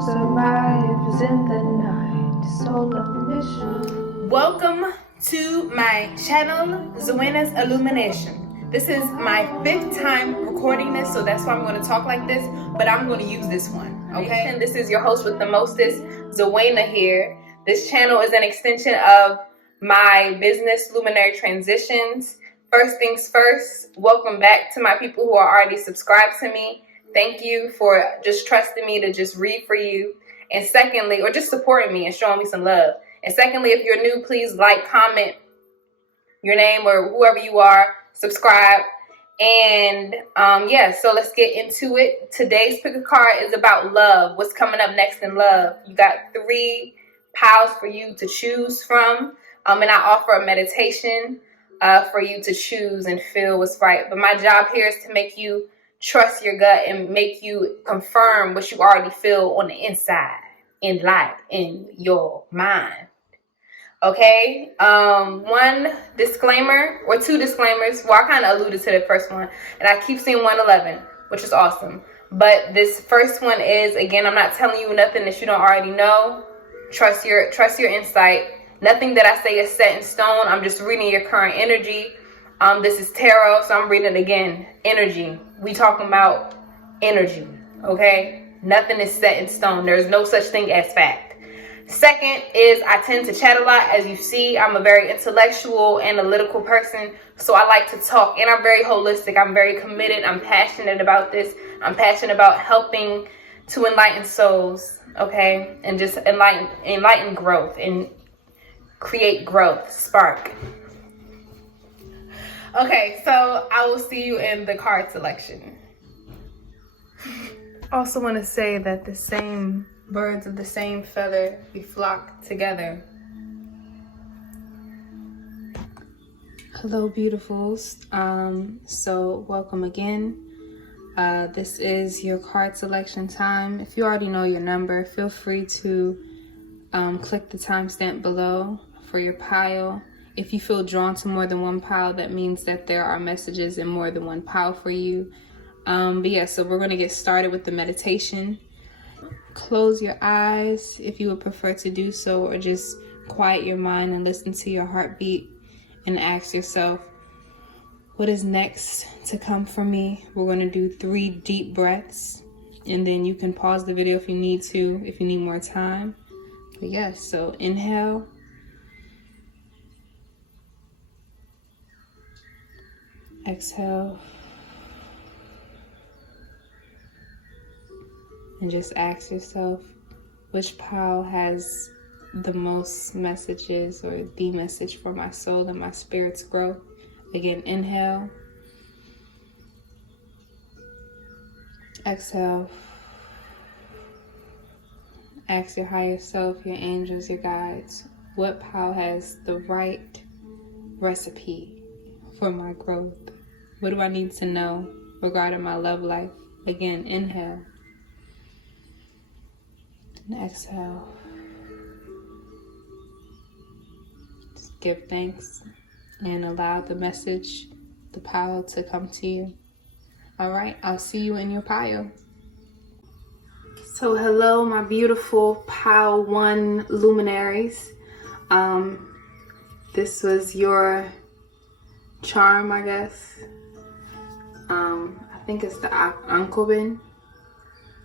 soul survives in the night. Soul of mission. Welcome to my channel, Zwena'sIllumination. This is my 5th time recording this, so that's why I'm going to talk like this, but I'm going to use this one, okay? And this is your host with the mostest, Zwena here. This channel is an extension of my business, Luminary Transitions. First things first, welcome back to my people who are already subscribed to me. Thank you for just trusting me to just read for you. And secondly, or just supporting me and showing me some love. And secondly, if you're new, please like, comment your name or whoever you are, subscribe. And yeah, so let's get into it. Today's pick a card is about love. What's coming up next in love? You got 3 piles for you to choose from. And I offer a meditation for you to choose and feel what's right. But my job here is to make you trust your gut and make you confirm what you already feel on the inside, in life, in your mind. Okay, 1 disclaimer or 2 disclaimers. Well, I kind of alluded to the first one, and I keep seeing 111, which is awesome. But this first one is, again, I'm not telling you nothing that you don't already know. Trust your insight. Nothing that I say is set in stone. I'm just reading your current energy. This is tarot, so I'm reading it again. Energy. We talking about energy, okay? Nothing is set in stone. There's no such thing as fact. Second is I tend to chat a lot. As you see, I'm a very intellectual, analytical person, so I like to talk, and I'm very holistic. I'm very committed. I'm passionate about this. I'm passionate about helping to enlighten souls, okay? And just enlighten growth and create growth, spark. Okay, so I will see you in the card selection. Also want to say that the same birds of the same feather, we flock together. Hello, beautifuls. So welcome again. This is your card selection time. If you already know your number, feel free to click the timestamp below for your pile. If you feel drawn to more than one pile, that means that there are messages in more than one pile for you. But yeah, so we're going to get started with the meditation. Close your eyes if you would prefer to do so, or just quiet your mind and listen to your heartbeat and ask yourself, what is next to come for me? We're going to do 3 deep breaths, and then you can pause the video if you need to, if you need more time. But yeah, so inhale. Exhale. And just ask yourself, which pile has the most messages or the message for my soul and my spirit's growth? Again, inhale. Exhale. Ask your higher self, your angels, your guides, what pile has the right recipe for my growth? What do I need to know regarding my love life? Again, inhale. And exhale. Just give thanks and allow the message, the pile to come to you. All right, I'll see you in your pile. So hello, my beautiful pile 1 luminaries. This was your charm, I guess. I think it's the Ankobin.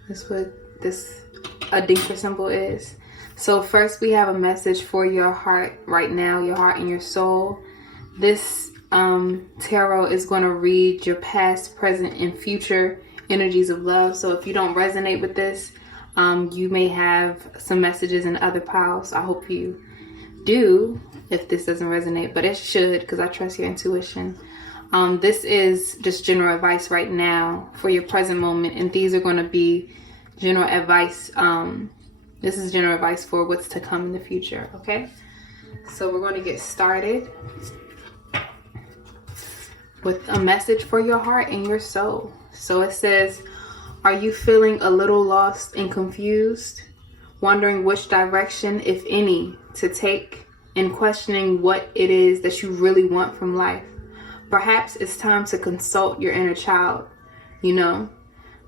That's what this Adinka symbol is. So first we have a message for your heart right now, your heart and your soul. This tarot is going to read your past, present, and future energies of love. So if you don't resonate with this, you may have some messages in other piles. I hope you do if this doesn't resonate, but it should, because I trust your intuition. This is just general advice right now for your present moment, and these are going to be general advice. This is general advice for what's to come in the future, okay? So we're going to get started with a message for your heart and your soul. So it says, are you feeling a little lost and confused, wondering which direction, if any, to take, and questioning what it is that you really want from life? Perhaps it's time to consult your inner child. You know,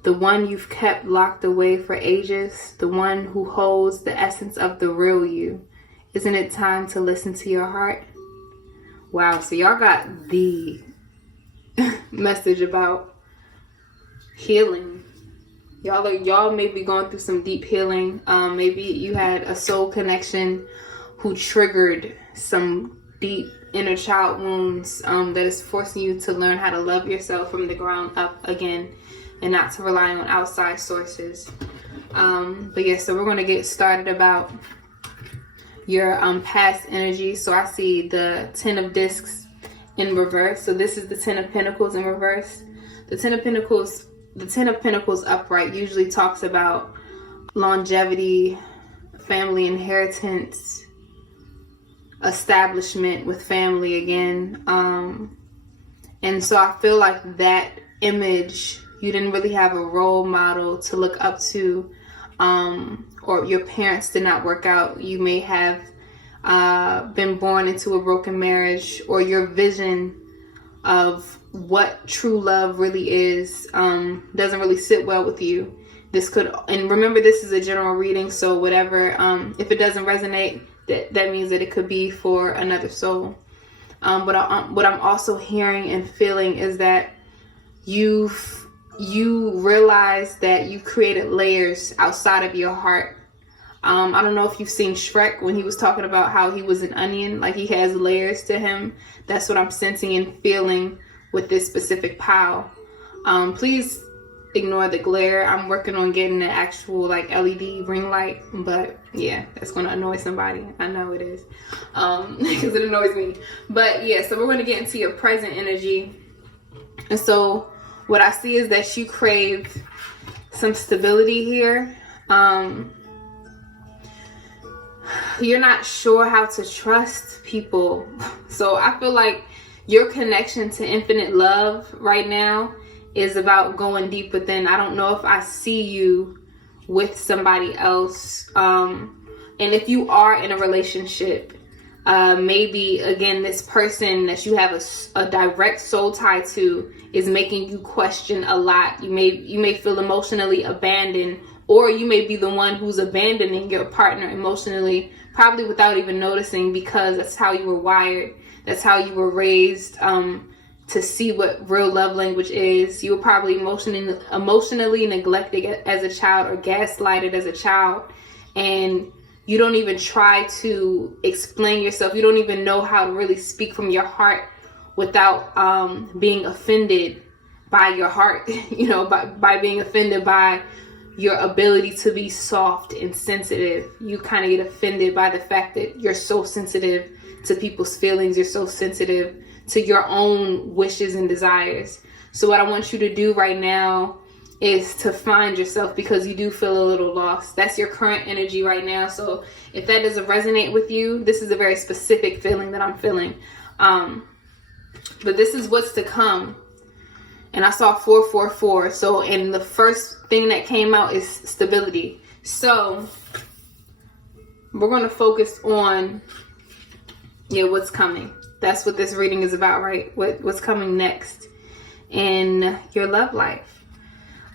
the one you've kept locked away for ages, the one who holds the essence of the real you. Isn't it time to listen to your heart? Wow, so y'all got the message about healing. Y'all may be going through some deep healing. Maybe you had a soul connection who triggered some deep inner child wounds that is forcing you to learn how to love yourself from the ground up again and not to rely on outside sources. But yeah, so we're going to get started about your past energy. So I see the 10 of discs in reverse. So this is the 10 of pentacles in reverse. The 10 of pentacles upright usually talks about longevity, family inheritance, establishment with family again. And so I feel like that image, you didn't really have a role model to look up to, or your parents did not work out. You may have been born into a broken marriage, or your vision of what true love really is doesn't really sit well with you. This could, and remember, this is a general reading, so whatever, if it doesn't resonate, that means that it could be for another soul. What I'm also hearing and feeling is that you realize that you created layers outside of your heart. I don't know if you've seen Shrek when he was talking about how he was an onion, like he has layers to him. That's what I'm sensing and feeling with this specific pile. Please ignore the glare. I'm working on getting an actual like LED ring light, but yeah, that's going to annoy somebody. I know it is, because it annoys me. But yeah, so we're going to get into your present energy. And so what I see is that you crave some stability here. You're not sure how to trust people. So I feel like your connection to infinite love right now is about going deep within. I don't know if I see you with somebody else. And if you are in a relationship, maybe again, this person that you have a direct soul tie to is making you question a lot. You may feel emotionally abandoned, or you may be the one who's abandoning your partner emotionally, probably without even noticing, because that's how you were wired. That's how you were raised to see what real love language is. You were probably emotionally neglected as a child, or gaslighted as a child, and you don't even try to explain yourself. You don't even know how to really speak from your heart without being offended by your heart, by being offended by your ability to be soft and sensitive. You kind of get offended by the fact that you're so sensitive to people's feelings. You're so sensitive to your own wishes and desires. So what I want you to do right now is to find yourself, because you do feel a little lost. That's your current energy right now. So if that doesn't resonate with you, this is a very specific feeling that I'm feeling. But this is what's to come. And I saw 444. So, and the first thing that came out is stability. So we're going to focus on what's coming. That's what this reading is about, right? What's coming next in your love life.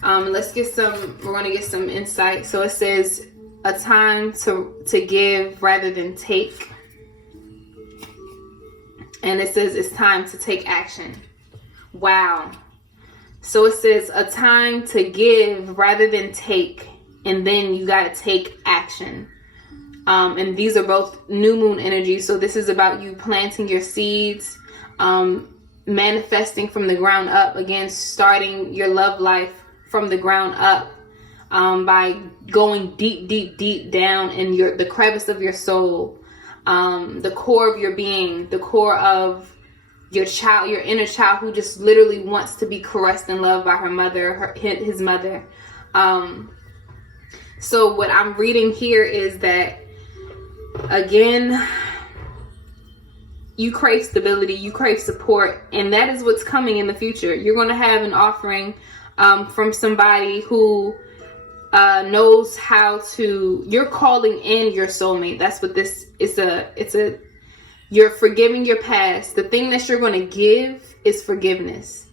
We're going to get some insight. So it says a time to give rather than take. And it says it's time to take action. Wow. So it says a time to give rather than take, and then you got to take action. And these are both new moon energies. So this is about you planting your seeds, manifesting from the ground up. Again, starting your love life from the ground up, by going deep, deep, deep down in the crevice of your soul, the core of your being, the core of your child, your inner child, who just literally wants to be caressed and loved by her mother, his mother. So what I'm reading here is that, again, you crave stability, you crave support, and that is what's coming in the future. You're going to have an offering from somebody who knows how to, you're calling in your soulmate. That's what this is. You're forgiving your past. The thing that you're going to give is forgiveness.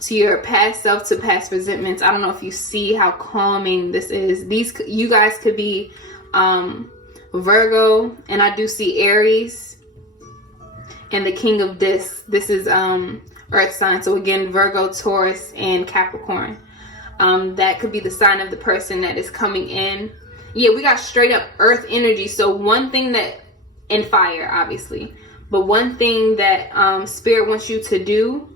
to your past self, to past resentments. I don't know if you see how calming this is. You guys could be Virgo, and I do see Aries, and the King of Discs. This is Earth sign. So again, Virgo, Taurus, and Capricorn. That could be the sign of the person that is coming in. Yeah, we got straight up Earth energy. So one thing that, and fire, obviously, but one thing that Spirit wants you to do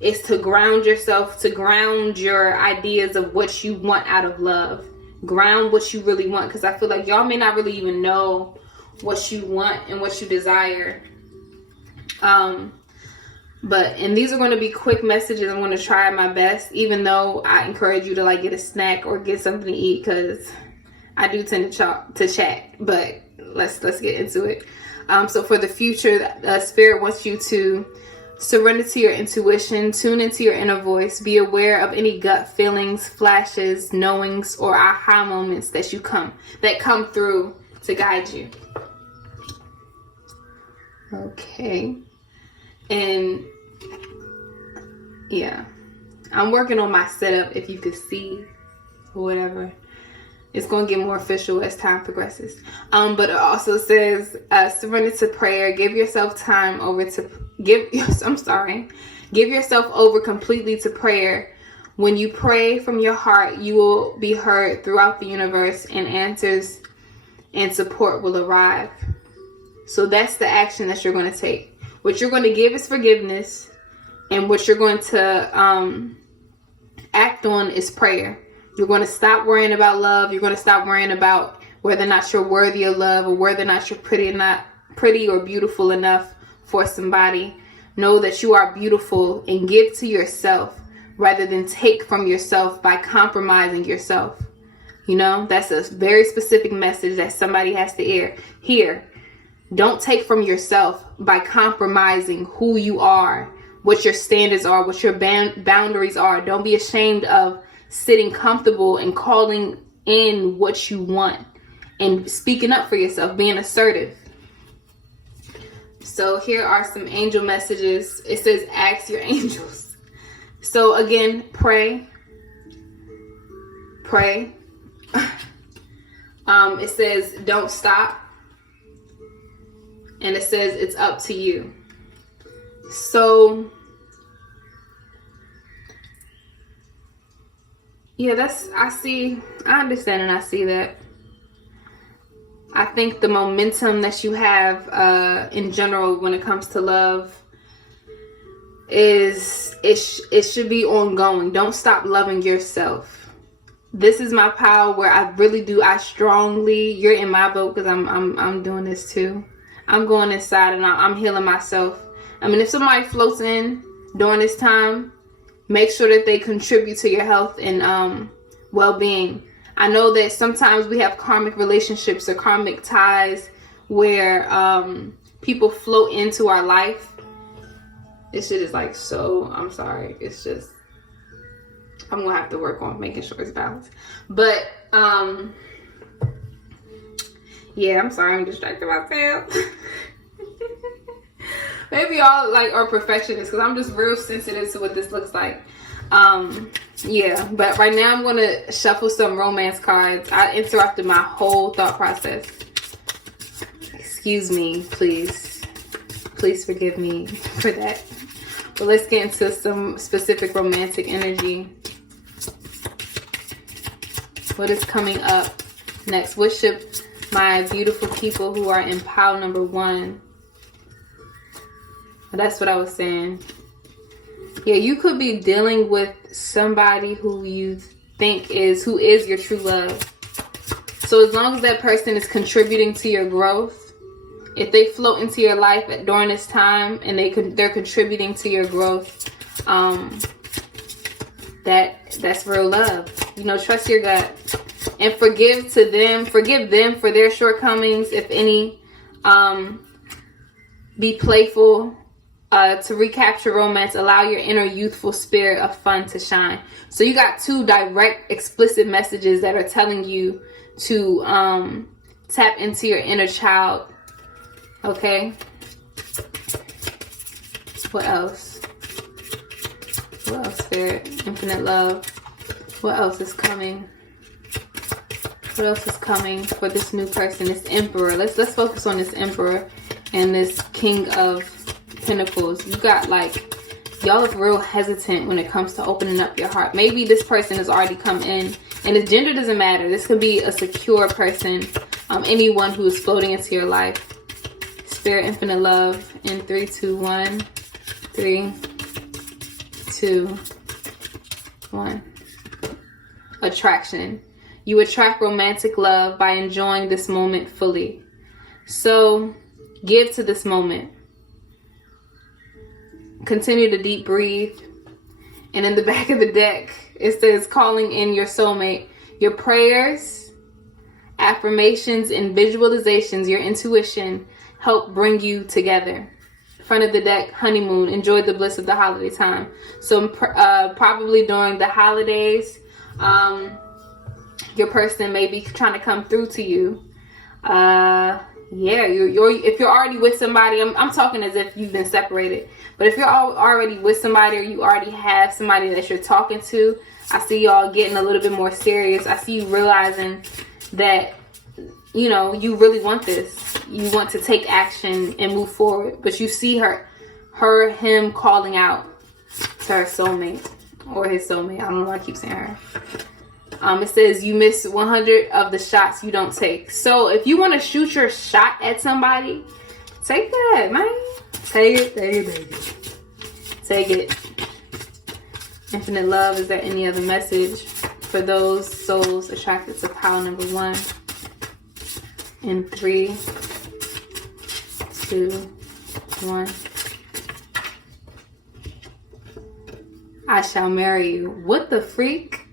is to ground yourself, to ground your ideas of what you want out of love. Ground what you really want, because I feel like y'all may not really even know what you want and what you desire. And these are going to be quick messages. I'm going to try my best, even though I encourage you to like get a snack or get something to eat, because I do tend to chat. But let's get into it. So for the future, Spirit wants you to surrender to your intuition, tune into your inner voice, be aware of any gut feelings, flashes, knowings, or aha moments that come through to guide you. Okay. And yeah, I'm working on my setup, if you could see, or whatever. It's going to get more official as time progresses. But it also says, surrender to prayer. Give yourself give yourself over completely to prayer. When you pray from your heart, you will be heard throughout the universe, and answers and support will arrive. So that's the action that you're going to take. What you're going to give is forgiveness, and what you're going to act on is prayer. You're going to stop worrying about love. You're going to stop worrying about whether or not you're worthy of love, or whether or not you're pretty or beautiful enough for somebody. Know that you are beautiful, and give to yourself rather than take from yourself by compromising yourself. You know, that's a very specific message that somebody has to hear. Don't take from yourself by compromising who you are, what your standards are, what your boundaries are. Don't be ashamed of sitting comfortable and calling in what you want and speaking up for yourself, being assertive. So here are some angel messages. It says, ask your angels. So again, pray. It says, don't stop. And it says, it's up to you. So yeah, I understand and I see that. I think the momentum that you have in general when it comes to love it should be ongoing. Don't stop loving yourself. This is my power where you're in my boat, because I'm doing this too. I'm going inside and I'm healing myself. I mean, if somebody floats in during this time, make sure that they contribute to your health and well-being. I know that sometimes we have karmic relationships or karmic ties where people float into our life. This shit is like, so, I'm sorry. It's just, I'm going to have to work on making sure it's balanced. But, yeah, I'm sorry. I'm distracted myself. Maybe y'all are perfectionists, because I'm just real sensitive to what this looks like. Yeah, but right now I'm going to shuffle some romance cards. I interrupted my whole thought process. Excuse me, please. Please forgive me for that. But let's get into some specific romantic energy. What is coming up next? What should my beautiful people who are in pile number 1? That's what I was saying. Yeah, you could be dealing with somebody who you think is your true love. So as long as that person is contributing to your growth, if they float into your life during this time and they're contributing to your growth, that's real love. You know, trust your gut and forgive them for their shortcomings, if any. Be playful. To recapture romance, allow your inner youthful spirit of fun to shine. So you got 2 direct, explicit messages that are telling you to tap into your inner child. Okay. What else? What else, Spirit? Infinite love. What else is coming? What else is coming for this new person, this Emperor? Let's focus on this Emperor and this King of Pentacles. You got like, y'all look real hesitant when it comes to opening up your heart. Maybe this person has already come in, and the gender doesn't matter. This could be a secure person, anyone who is floating into your life. Spirit, infinite love in 3, 2, 1. 3, 2, 1. Attraction. You attract romantic love by enjoying this moment fully. So give to this moment. Continue to deep breathe. And in the back of the deck, it says calling in your soulmate. Your prayers, affirmations, and visualizations, your intuition help bring you together. Front of the deck, honeymoon. Enjoy the bliss of the holiday time. So probably during the holidays, your person may be trying to come through to you. Yeah, if you're already with somebody, I'm talking as if you've been separated. But if you're already with somebody, or you already have somebody that you're talking to, I see y'all getting a little bit more serious. I see you realizing that, you know, you really want this. You want to take action and move forward. But you see him calling out to her soulmate or his soulmate. I don't know why I keep saying her. It says you miss 100 of the shots you don't take. So if you want to shoot your shot at somebody, take that, man. Take it. Infinite love. Is there any other message for those souls attracted to pile number 1? In 3, 2, 1. I shall marry you. What the freak?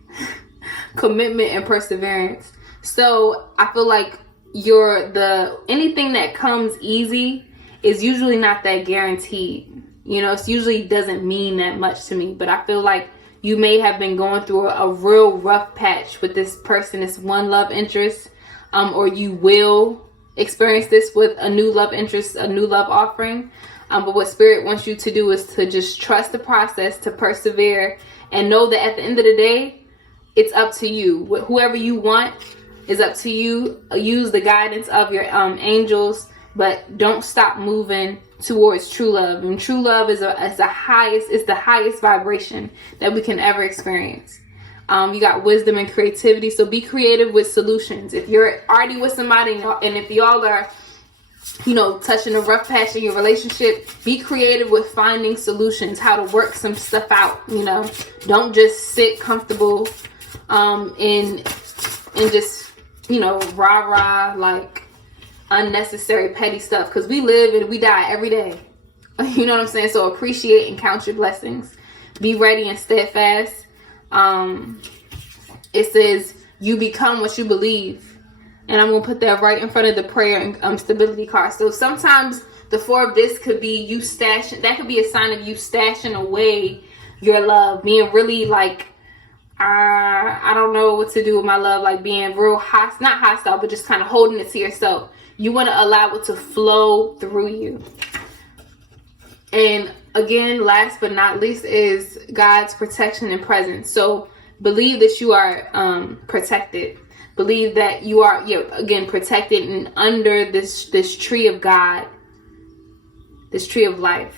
Commitment and perseverance. So I feel like anything that comes easy is usually not that guaranteed. You know, it usually doesn't mean that much to me. But I feel like you may have been going through a real rough patch with this person, this one love interest, or you will experience this with a new love interest, a new love offering. But what Spirit wants you to do is to just trust the process, to persevere, and know that at the end of the day, it's up to you. Whoever you want is up to you. Use the guidance of your angels, but don't stop moving towards true love. And true love is the highest vibration that we can ever experience. You got wisdom and creativity, so be creative with solutions. If you're already with somebody and if y'all are, you know, touching a rough patch in your relationship, be creative with finding solutions, how to work some stuff out. You know, don't just sit comfortable and just, you know, rah like unnecessary petty stuff, because we live and we die every day. You know what I'm saying? So appreciate and count your blessings. Be ready and steadfast. It says you become what you believe, and I'm gonna put that right in front of the prayer and stability card. So sometimes the 4 of this could be you stashing. That could be a sign of you stashing away your love, being really like, I don't know what to do with my love, like being real not hostile, but just kind of holding it to yourself. You want to allow it to flow through you. And again, last but not least is God's protection and presence. So believe that you are protected. Believe that you are, again, protected and under this tree of God, this tree of life.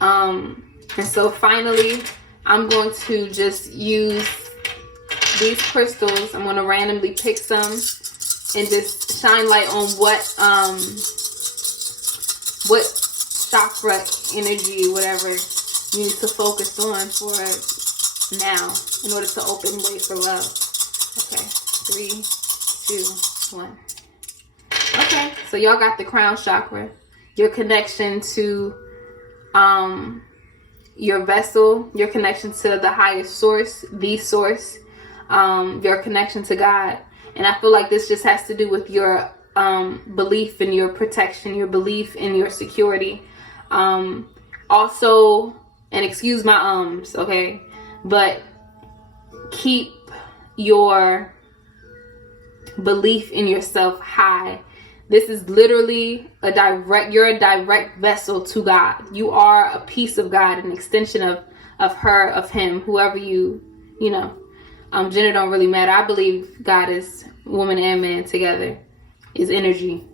And so finally, I'm going to just use these crystals. I'm going to randomly pick some and just shine light on what chakra energy, whatever you need to focus on for now in order to open way for love. Okay, 3, 2, 1. Okay, so y'all got the crown chakra, your connection to your vessel, your connection to the highest source, the source, your connection to God. And I feel like this just has to do with your belief in your protection, your belief in your security. Also, and excuse my okay, but keep your belief in yourself high. This is literally you're a direct vessel to God. You are a piece of God, an extension of her, of him, whoever you know. Gender don't really matter. I believe God is woman and man together, is energy.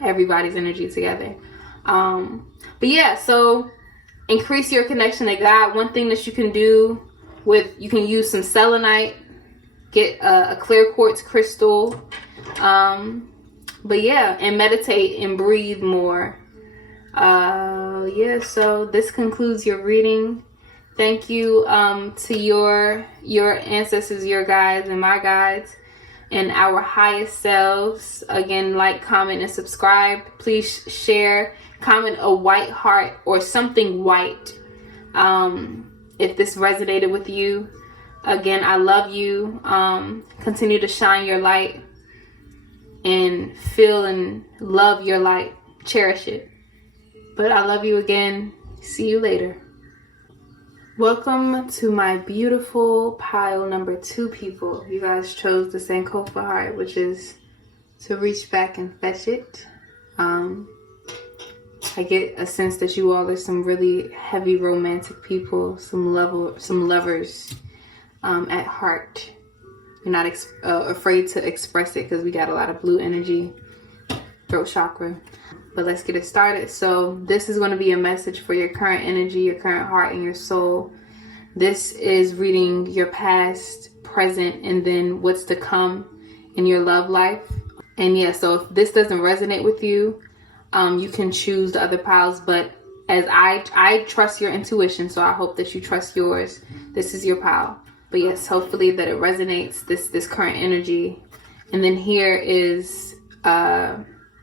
Everybody's energy together. But yeah, so increase your connection to God. One thing that you can do you can use some selenite, get a clear quartz crystal. But yeah, and meditate and breathe more. Yeah, so this concludes your reading. Thank you to your ancestors, your guides, and my guides, and our highest selves. Again, like, comment, and subscribe. Please share. Comment a white heart or something white if this resonated with you. Again, I love you. Continue to shine your light and feel and love your light. Cherish it. But I love you again. See you later. Welcome to my beautiful pile number 2 people. You guys chose the Sankofa heart, which is to reach back and fetch it. I get a sense that you all are some really heavy romantic people, some lovers at heart. You're not afraid to express it because we got a lot of blue energy, throat chakra. But let's get it started. So this is going to be a message for your current energy, your current heart, and your soul. This is reading your past, present, and then what's to come in your love life. And yeah, so if this doesn't resonate with you, you can choose the other piles. But as I trust your intuition, so I hope that you trust yours. This is your pile. But yes, hopefully that it resonates, this current energy. And then here is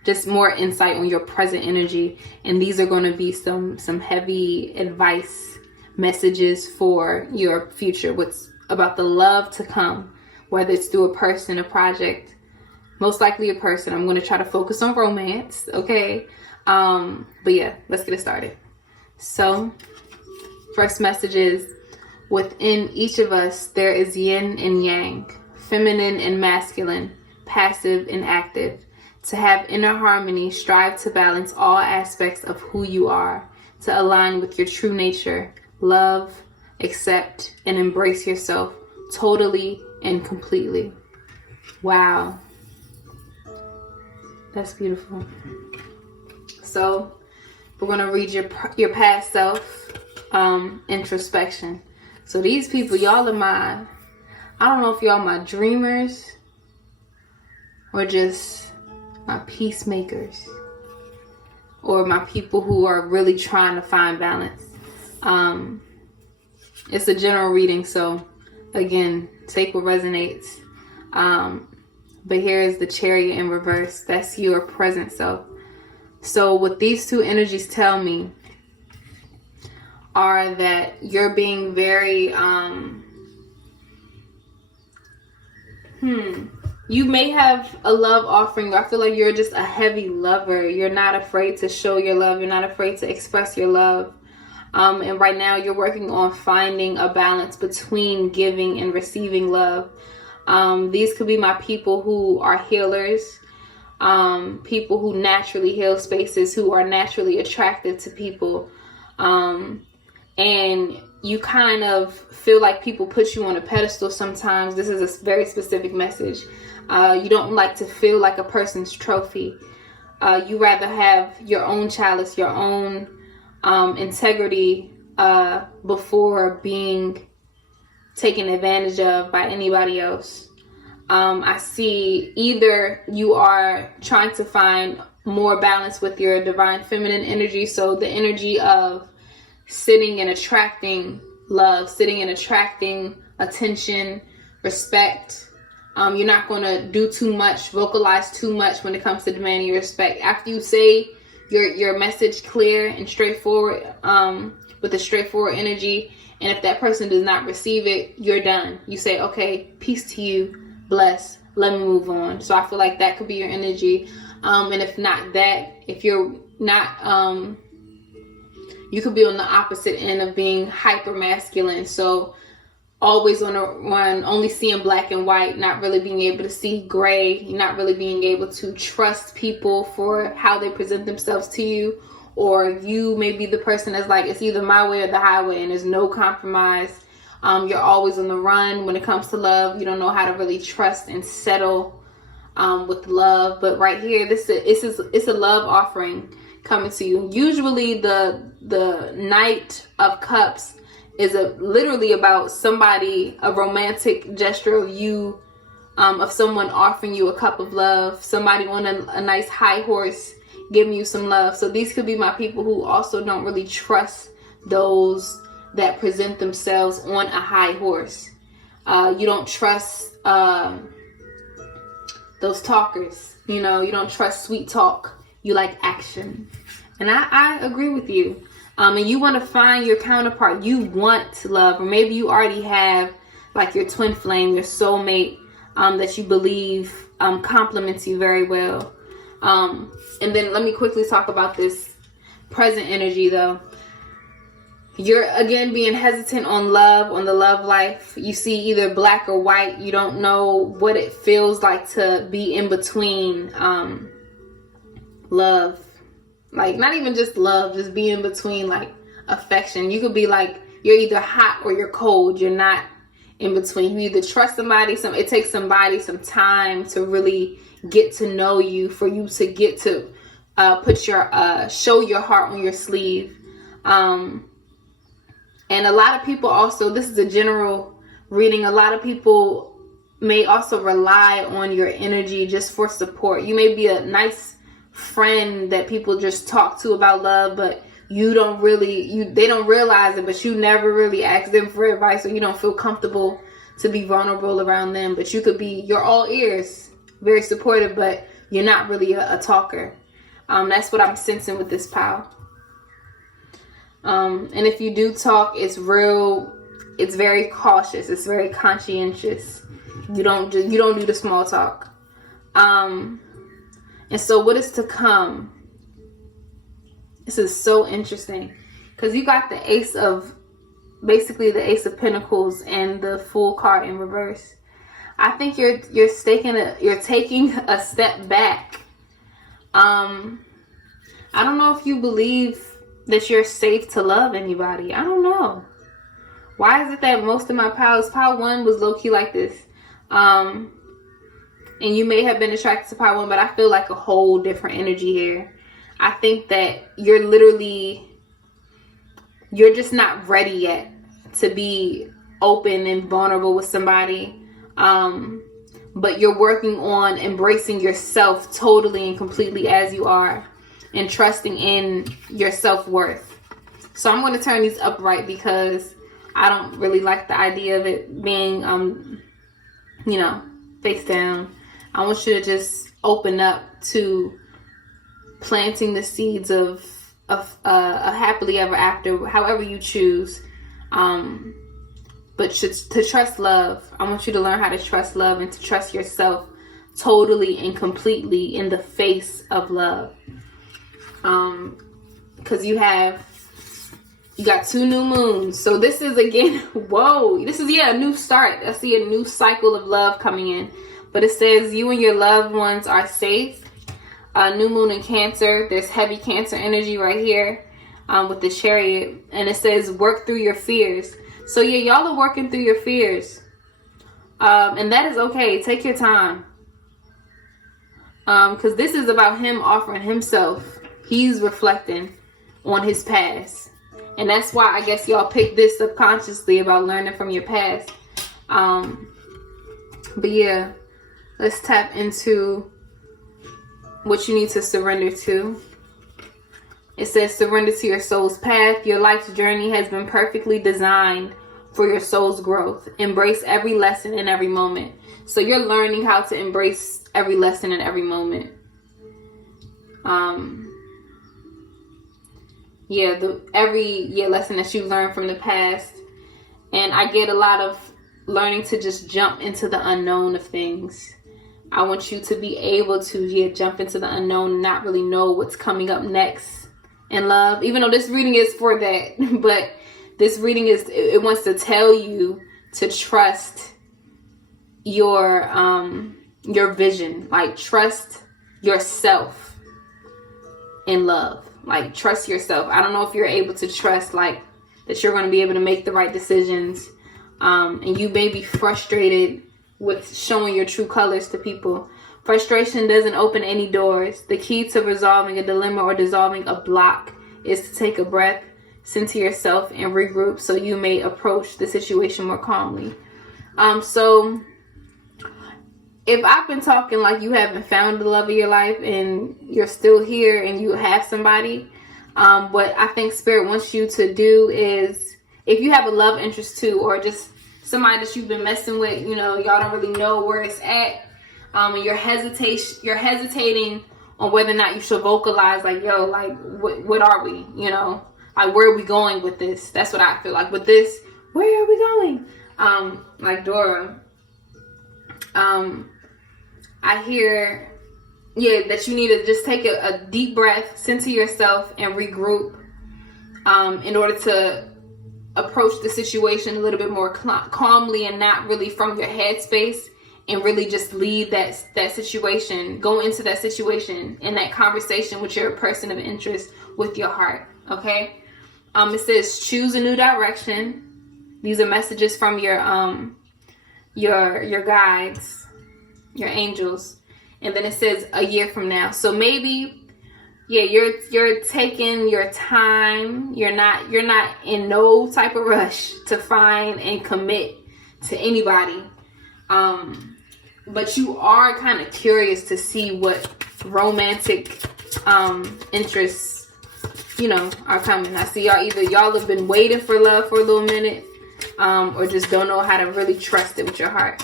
just more insight on your present energy. And these are going to be some heavy advice messages for your future. What's about the love to come, whether it's through a person, a project, most likely a person. I'm going to try to focus on romance. Okay. But yeah, let's get it started. So first message is, within each of us, there is yin and yang, feminine and masculine, passive and active. To have inner harmony, strive to balance all aspects of who you are, to align with your true nature, love, accept, and embrace yourself totally and completely. Wow. That's beautiful. So we're going to read your past self introspection. So these people, y'all are I don't know if y'all my dreamers or just my peacemakers or my people who are really trying to find balance. It's a general reading, so again, take what resonates. But here's the Chariot in reverse. That's your present self. So what these two energies tell me are that you're being very you may have a love offering. I feel like you're just a heavy lover. You're not afraid to show your love. You're not afraid to express your love. And right now you're working on finding a balance between giving and receiving love. These could be my people who are healers, people who naturally heal spaces, who are naturally attracted to people. And you kind of feel like people put you on a pedestal sometimes. This is a very specific message. You don't like to feel like a person's trophy. You rather have your own chalice, your own integrity before being taken advantage of by anybody else. I see either you are trying to find more balance with your divine feminine energy, so the energy of sitting and attracting love, sitting and attracting attention, respect. You're not going to do too much, vocalize too much when it comes to demanding your respect. After you say your message clear and straightforward, with a straightforward energy, and if that person does not receive it, you're done. You say, okay, peace to you, bless, let me move on. So I feel like that could be your energy. And if not that, if you're not, you could be on the opposite end of being hyper masculine. So always on a run, only seeing black and white, not really being able to see gray, not really being able to trust people for how they present themselves to you, or you may be the person that's like, it's either my way or the highway and there's no compromise. You're always on the run when it comes to love. You don't know how to really trust and settle with love. But right here, it's a love offering coming to you. Usually the Knight of Cups is literally about somebody, a romantic gesture of you, of someone offering you a cup of love, somebody on a nice high horse giving you some love. So these could be my people who also don't really trust those that present themselves on a high horse. You don't trust those talkers. You don't trust sweet talk. You like action. And I agree with you. And you want to find your counterpart. You want love, or maybe you already have like your twin flame, your soulmate, that you believe complements you very well. And then let me quickly talk about this present energy though. You're again being hesitant on love, on the love life. You see either black or white. You don't know what it feels like to be in between love. Like, not even just love, just be in between, like, affection. You could be like, you're either hot or you're cold. You're not in between. You either trust somebody, it takes somebody some time to really get to know you, for you to get to show your heart on your sleeve. And a lot of people also, this is a general reading, a lot of people may also rely on your energy just for support. You may be a nice friend that people just talk to about love, but they don't realize it, but you never really ask them for advice, or you don't feel comfortable to be vulnerable around them. But you're all ears, very supportive, but you're not really a talker. That's what I'm sensing with this pile. And if you do talk, it's very cautious, it's very conscientious. You don't do the small talk. And so what is to come? This is so interesting, because you got the Ace of Pentacles and the Fool card in reverse. I think you're taking a step back. I don't know if you believe that you're safe to love anybody. I don't know. Why is it that most of my pile 1 was low-key like this? And you may have been attracted to pile 1, but I feel like a whole different energy here. I think that you're just not ready yet to be open and vulnerable with somebody. But you're working on embracing yourself totally and completely as you are, and trusting in your self-worth. So I'm going to turn these upright because I don't really like the idea of it being, face down. I want you to just open up to planting the seeds of a happily ever after, however you choose. But to trust love. I want you to learn how to trust love and to trust yourself totally and completely in the face of love. Because you got 2 new moons. So this is again, whoa, this is a new start. I see a new cycle of love coming in. But it says you and your loved ones are safe. New moon in Cancer. There's heavy Cancer energy right here with the Chariot. And it says work through your fears. So yeah, y'all are working through your fears. And that is okay. Take your time. Because this is about him offering himself. He's reflecting on his past. And that's why I guess y'all picked this subconsciously, about learning from your past. But yeah, let's tap into what you need to surrender to. It says surrender to your soul's path. Your life's journey has been perfectly designed for your soul's growth. Embrace every lesson in every moment. So you're learning how to embrace every lesson in every moment. Every lesson that you learned from the past. And I get a lot of learning to just jump into the unknown of things. I want you to be able to jump into the unknown and not really know what's coming up next in love. Even though this reading is for that, but this reading it wants to tell you to trust your vision. Like, trust yourself in love. Like, trust yourself. I don't know if you're able to trust, like, that you're going to be able to make the right decisions. And you may be frustrated with showing your true colors to people. Frustration doesn't open any doors. The key to resolving a dilemma or dissolving a block is to take a breath, center yourself, and regroup so you may approach the situation more calmly. So if I've been talking like you haven't found the love of your life and you're still here and you have somebody, what I think Spirit wants you to do is, if you have a love interest too, or just somebody that you've been messing with, you know, y'all don't really know where it's at, and you're hesitating on whether or not you should vocalize, like, yo, like, what are we, you know, like, where are we going with this? That's what I feel like with this. Where are we going? Like Dora, I hear, that you need to just take a deep breath, center yourself, and regroup, in order to approach the situation a little bit more calmly and not really from your headspace, and really just lead that situation, go into that situation and that conversation with your person of interest with your heart. Okay. It says choose a new direction. These are messages from your guides, your angels. And then it says a year from now. So maybe, you're taking your time. You're not in no type of rush to find and commit to anybody. But you are kind of curious to see what romantic interests, are coming. I see y'all have been waiting for love for a little minute, or just don't know how to really trust it with your heart.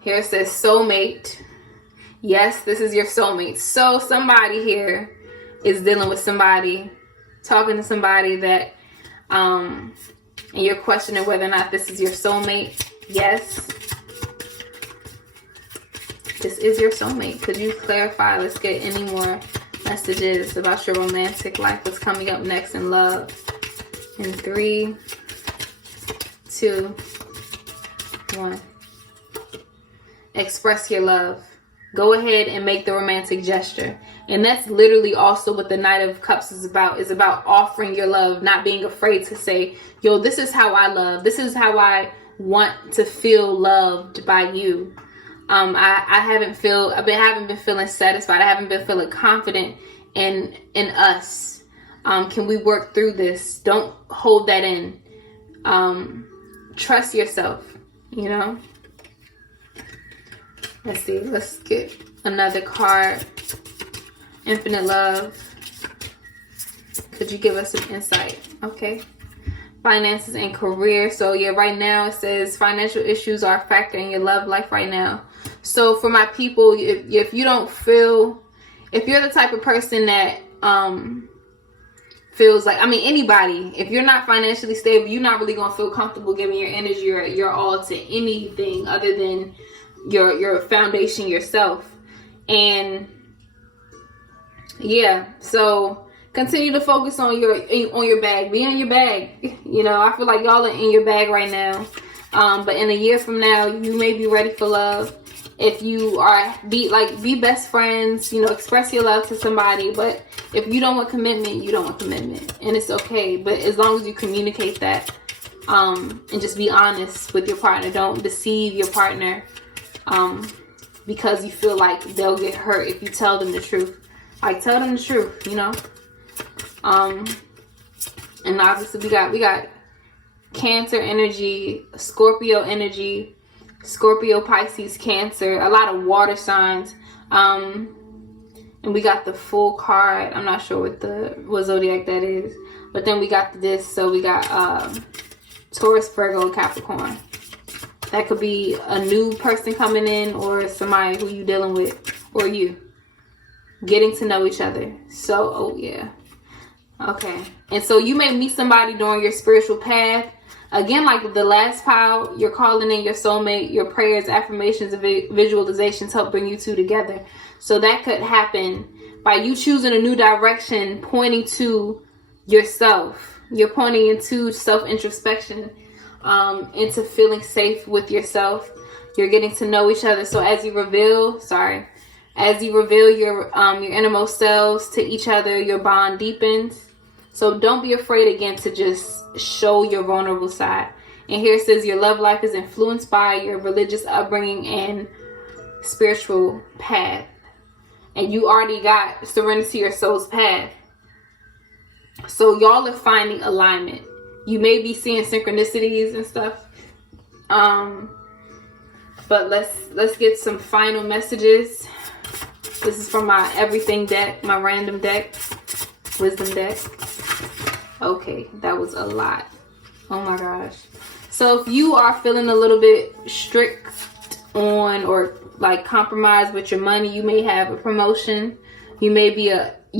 Here it says soulmate. Yes, this is your soulmate. So somebody here is dealing with somebody, talking to somebody that, and you're questioning whether or not this is your soulmate. Yes, this is your soulmate. Could you clarify? Let's get any more messages about your romantic life. What's coming up next in love? In 3, 2, 1. Express your love. Go ahead and make the romantic gesture. And that's literally also what the Knight of Cups is about. Is about offering your love, not being afraid to say, yo, this is how I love. This is how I want to feel loved by you. I haven't been feeling satisfied. I haven't been feeling confident in us. Can we work through this? Don't hold that in. Trust yourself, Let's see. Let's get another card. Infinite love. Could you give us some insight? Okay. Finances and career. So right now it says financial issues are a factor in your love life right now. So for my people, if you don't feel, if you're the type of person that feels like, anybody, if you're not financially stable, you're not really gonna feel comfortable giving your energy or your all to anything other than your foundation, yourself. And so continue to focus on your bag. Be in your bag. I feel like y'all are in your bag right now. But in a year from now, you may be ready for love. If you be best friends, express your love to somebody. But if you don't want commitment, you don't want commitment, and it's okay. But as long as you communicate that, and just be honest with your partner, don't deceive your partner, because you feel like they'll get hurt if you tell them the truth. Like, tell them the truth, And obviously we got Cancer energy, Scorpio energy, Scorpio, Pisces, Cancer, a lot of water signs. And we got the Full card. I'm not sure what zodiac that is. But then we got this. So we got Taurus, Virgo, Capricorn. That could be a new person coming in, or somebody who you dealing with, or you getting to know each other. So, okay. And so you may meet somebody during your spiritual path. Again, like the last pile, you're calling in your soulmate. Your prayers, affirmations, and visualizations help bring you two together. So that could happen by you choosing a new direction, pointing to yourself. You're pointing into self-introspection. into feeling safe with yourself. You're getting to know each other. So as you reveal your innermost selves to each other, your bond deepens. So don't be afraid again to just show your vulnerable side. And here it says your love life is influenced by your religious upbringing and spiritual path. And you already got surrender to your soul's path. So y'all are finding alignment. You may be seeing synchronicities and stuff. But let's get some final messages. This is from my everything deck, my random deck, wisdom deck. Okay, that was a lot. Oh my gosh. So if you are feeling a little bit strict on or like compromised with your money, you may have a promotion. You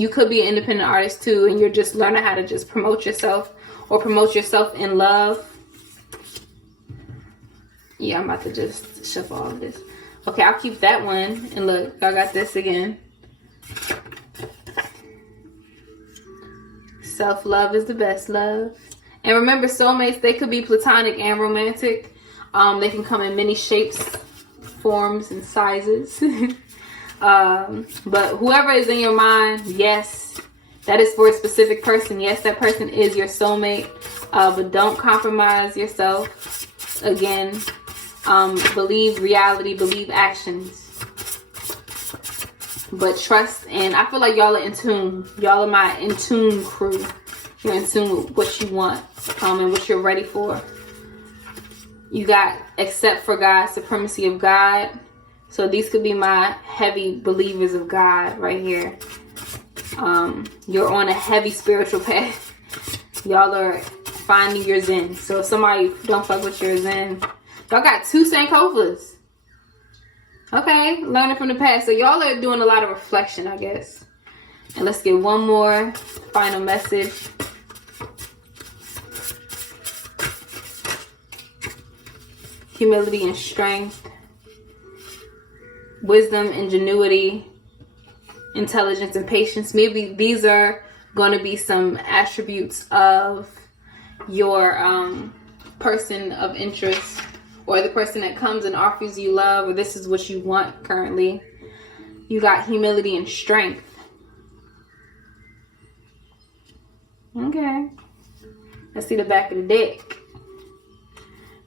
could be an independent artist too, and you're just learning how to just promote yourself or promote yourself in love. Yeah, I'm about to just shuffle all of this. Okay, I'll keep that one. And look, y'all got this again. Self-love is the best love. And remember, soulmates, they could be platonic and romantic. They can come in many shapes, forms, and sizes. But whoever is in your mind, yes, that is for a specific person. Yes, that person is your soulmate. But don't compromise yourself. Again, believe reality, believe actions. But trust, and I feel like y'all are in tune. Y'all are my in tune crew. You're in tune with what you want and what you're ready for. You got accept for God, supremacy of God. So these could be my heavy believers of God right here. You're on a heavy spiritual path. Y'all are finding your zen. So if somebody don't fuck with your zen, y'all got 2 Sankofas. Okay, learning from the past. So y'all are doing a lot of reflection, I guess. And let's get one more final message. Humility and strength. Wisdom, ingenuity, intelligence, and patience. Maybe these are going to be some attributes of your person of interest, or the person that comes and offers you love, or this is what you want currently. You got humility and strength. Okay. Let's see the back of the deck.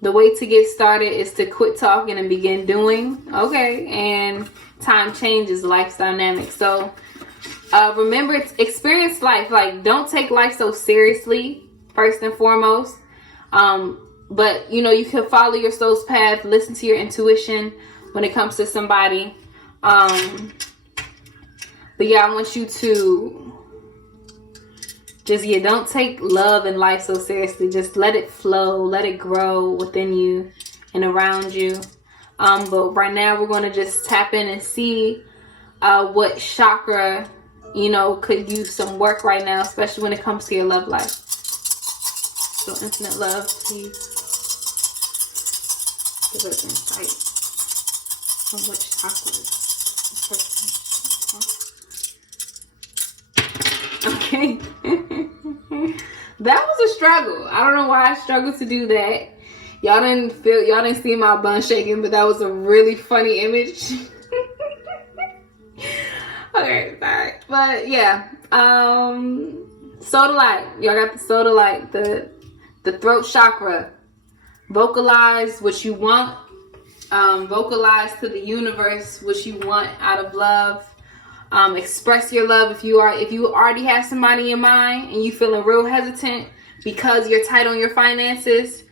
The way to get started is to quit talking and begin doing. Okay. And time changes, life's dynamic. So remember, it's experience life. Like, don't take life so seriously, first and foremost. But, you know, you can follow your soul's path, listen to your intuition when it comes to somebody. But yeah, I want you to just, don't take love and life so seriously. Just let it flow, let it grow within you and around you. But right now we're going to just tap in and see what chakra, could use some work right now, especially when it comes to your love life. So infinite love, please. Give us insight on what chakras. Okay. That was a struggle. I don't know why I struggled to do that. Y'all didn't see my bun shaking, but that was a really funny image. Okay, sorry. But yeah. Soda light. Y'all got the soda light, the throat chakra. Vocalize what you want. Vocalize to the universe what you want out of love. Express your love. If you already have somebody in mind and you feeling real hesitant because you're tight on your finances,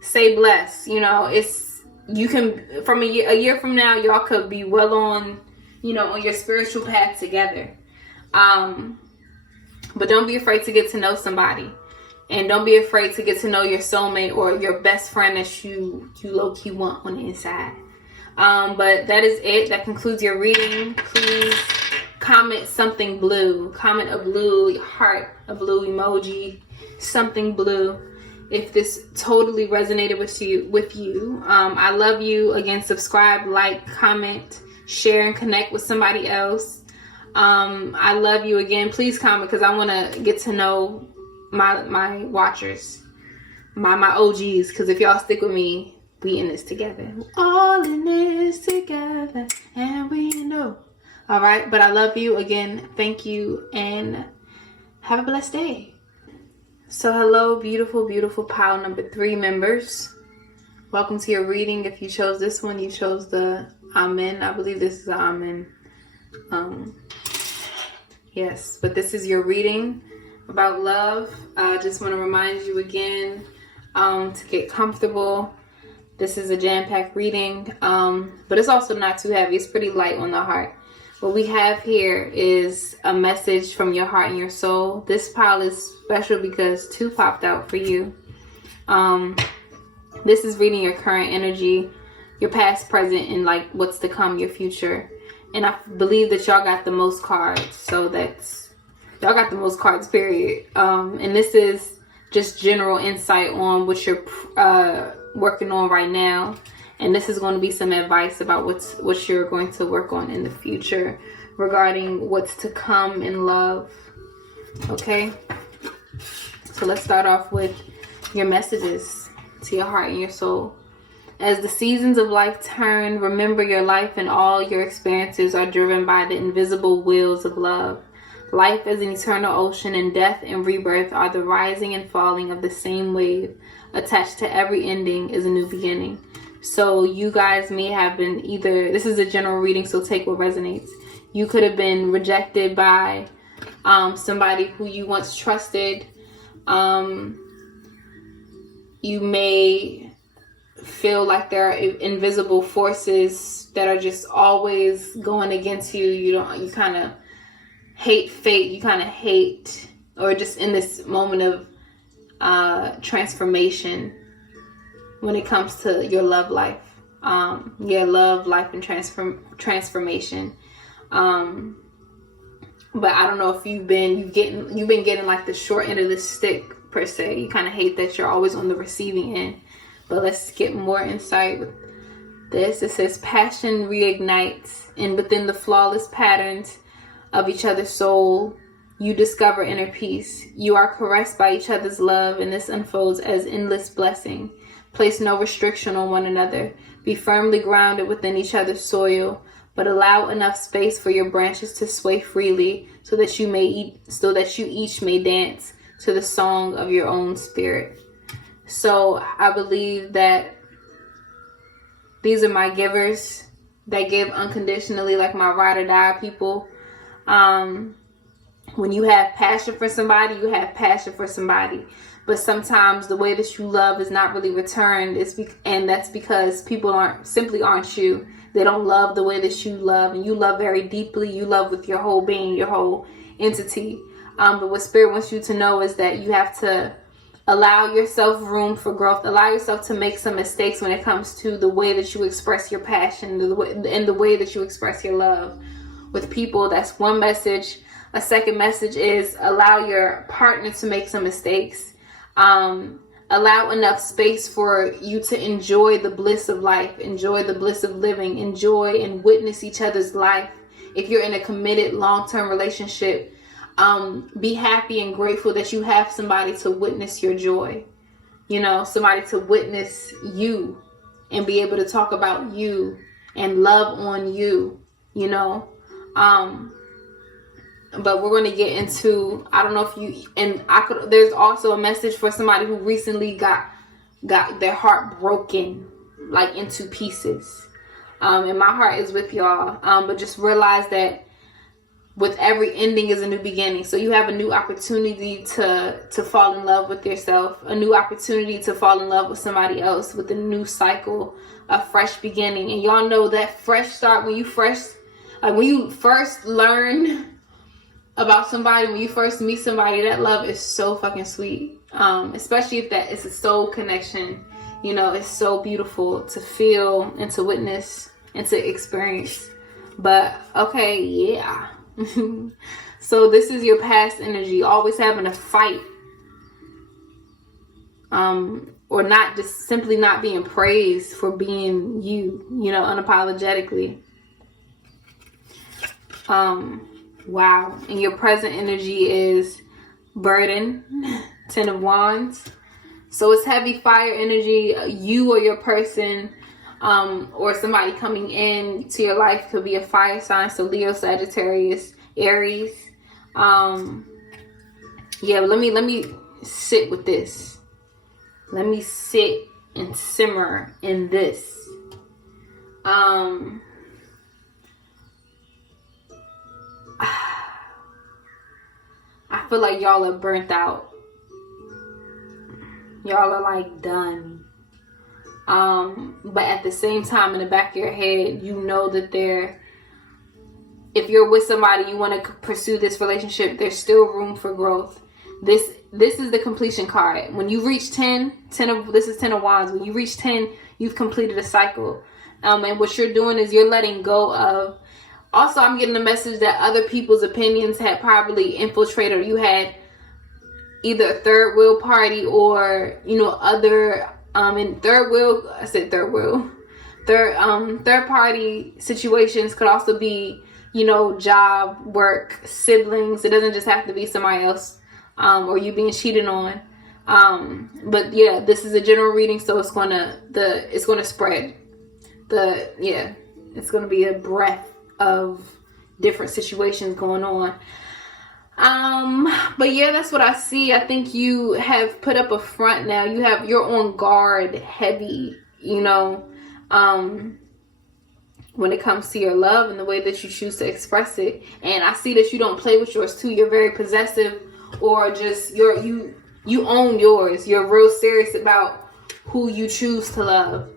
say bless. You can, from a year from now, y'all could be well on, on your spiritual path together. But don't be afraid to get to know somebody. And don't be afraid to get to know your soulmate or your best friend that you low-key want on the inside. But that is it. That concludes your reading. Please comment something blue. Comment a blue heart, a blue emoji, something blue. If this totally resonated with you. I love you. Again, subscribe, like, comment, share, and connect with somebody else. I love you again. Please comment because I want to get to know my watchers. my OGs, because if y'all stick with me, we in this together. All in this together, and we know. All right, but I love you again. Thank you, and have a blessed day. So hello, beautiful, beautiful pile number 3 members. Welcome to your reading. If you chose this one, you chose the Amen. I believe this is the Amen. Yes, but this is your reading about love. I just want to remind you again to get comfortable. This is a jam-packed reading, but it's also not too heavy. It's pretty light on the heart. What we have here is a message from your heart and your soul. This pile is special because 2 popped out for you. This is reading your current energy, your past, present, and like what's to come, your future. And I believe that y'all got the most cards. So y'all got the most cards, period. And this is just general insight on what you're working on right now. And this is going to be some advice about what you're going to work on in the future regarding what's to come in love. Okay? So let's start off with your messages to your heart and your soul. As the seasons of life turn, remember your life and all your experiences are driven by the invisible wheels of love. Life is an eternal ocean, and death and rebirth are the rising and falling of the same wave. Attached to every ending is a new beginning. So you guys may have been either, this is a general reading, so take what resonates. You could have been rejected by somebody who you once trusted. You may feel like there are invisible forces that are just always going against you. You kind of hate fate. You kind of hate, or just in this moment of transformation when it comes to your love life. Your love life and transformation. But I don't know if you've been getting like the short end of the stick per se. You kind of hate that you're always on the receiving end. But let's get more insight with this. It says passion reignites, and within the flawless patterns of each other's soul, you discover inner peace. You are caressed by each other's love, and this unfolds as endless blessing. Place no restriction on one another. Be firmly grounded within each other's soil, but allow enough space for your branches to sway freely, so that you each may dance to the song of your own spirit. So I believe that these are my givers that give unconditionally, like my ride or die people. When you have passion for somebody, you have passion for somebody. But sometimes the way that you love is not really returned. And that's because people aren't you. They don't love the way that you love. And you love very deeply. You love with your whole being, your whole entity. But what Spirit wants you to know is that you have to allow yourself room for growth. Allow yourself to make some mistakes when it comes to the way that you express your passion and the way that you express your love with people. That's one message. A second message is allow your partner to make some mistakes. Allow enough space for you to enjoy the bliss of life, enjoy the bliss of living, enjoy and witness each other's life. If you're in a committed long-term relationship, be happy and grateful that you have somebody to witness your joy. Somebody to witness you and be able to talk about you and love on you, But we're going to get into, I don't know if there's also a message for somebody who recently got their heart broken, like into pieces. And my heart is with y'all. But just realize that with every ending is a new beginning. So you have a new opportunity to fall in love with yourself, a new opportunity to fall in love with somebody else, with a new cycle, a fresh beginning. And y'all know that fresh start, when you first learn about somebody, when you first meet somebody, that love is so fucking sweet. Especially if that it's a soul connection. It's so beautiful to feel and to witness and to experience. But okay, yeah. So this is your past energy, always having a fight, or not, just simply not being praised for being you, unapologetically. Wow. And your present energy is burden, 10 of Wands, So it's heavy fire energy. You or your person, or somebody coming in to your life could be a fire sign. So Leo, Sagittarius, Aries. Yeah, but let me sit with this. Let me sit and simmer in this. I feel like y'all are burnt out. Y'all are like done. But at the same time, in the back of your head, you know that if you're with somebody, you want to pursue this relationship, there's still room for growth. This is the completion card. When you reach 10 of Wands. When you reach 10, you've completed a cycle. And what you're doing is you're letting go of. Also, I'm getting a message that other people's opinions had probably infiltrated, or you had either a third wheel party or, other, in third party situations could also be, job, work, siblings. It doesn't just have to be somebody else, or you being cheated on. But yeah, this is a general reading, so it's gonna spread. It's gonna be a breath of different situations going on. But yeah, that's what I see. I think you have put up a front now. You're on guard heavy, when it comes to your love and the way that you choose to express it. And I see that you don't play with yours too. You're very possessive, or just you own yours. You're real serious about who you choose to love.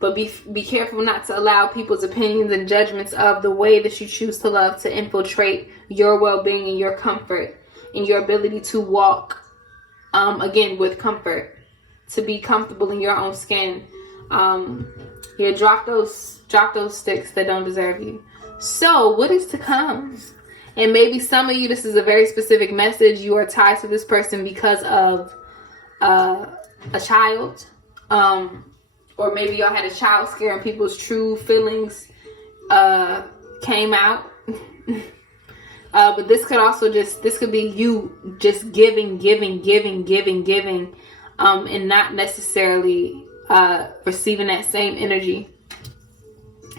But be careful not to allow people's opinions and judgments of the way that you choose to love to infiltrate your well-being and your comfort and your ability to walk, again, with comfort, to be comfortable in your own skin. Drop those sticks that don't deserve you. So what is to come? And maybe some of you, this is a very specific message. You are tied to this person because of a child. Or maybe y'all had a child scare and people's true feelings came out. But this could be you just giving, and not necessarily receiving that same energy.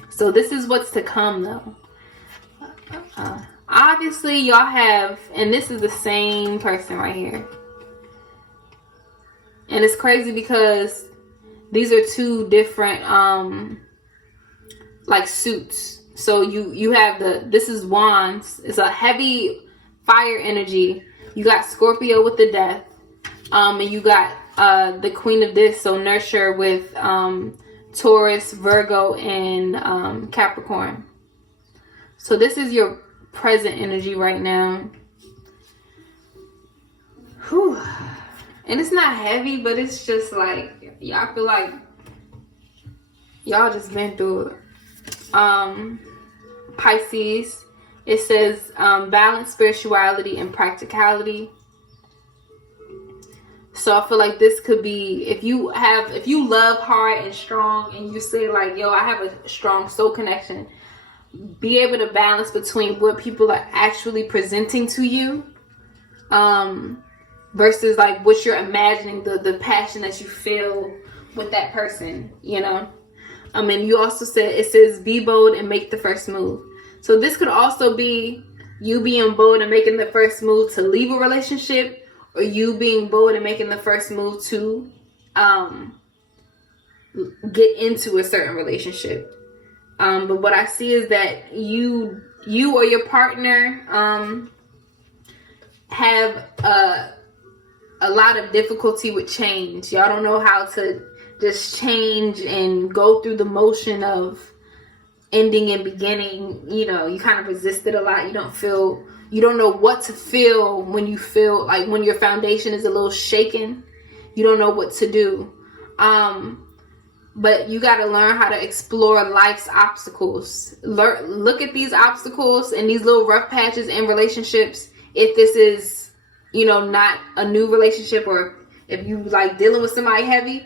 So this is what's to come, though. Obviously, y'all have, and this is the same person right here. And it's crazy because these are two different suits. So you have this is Wands. It's a heavy fire energy. You got Scorpio with the Death. And you got the Queen of this, so nurture, with Taurus, Virgo, and Capricorn. So this is your present energy right now. Whew. And it's not heavy, but it's just like, I feel like y'all just been through it. Pisces, it says balance spirituality and practicality. So I feel like this could be, if you love hard and strong, and you say like, yo, I have a strong soul connection, be able to balance between what people are actually presenting to you, versus like what you're imagining, the passion that you feel with that person, And you also said, it says be bold and make the first move. So this could also be you being bold and making the first move to leave a relationship, or you being bold and making the first move to get into a certain relationship. But what I see is that you or your partner have a lot of difficulty with change. Y'all don't know how to just change and go through the motion of ending and beginning. You kind of resist it a lot. You don't know what to feel when you feel like, when your foundation is a little shaken, you don't know what to do. But you got to learn how to explore life's obstacles. Look at these obstacles and these little rough patches in relationships. If this is, not a new relationship, or if you like dealing with somebody heavy,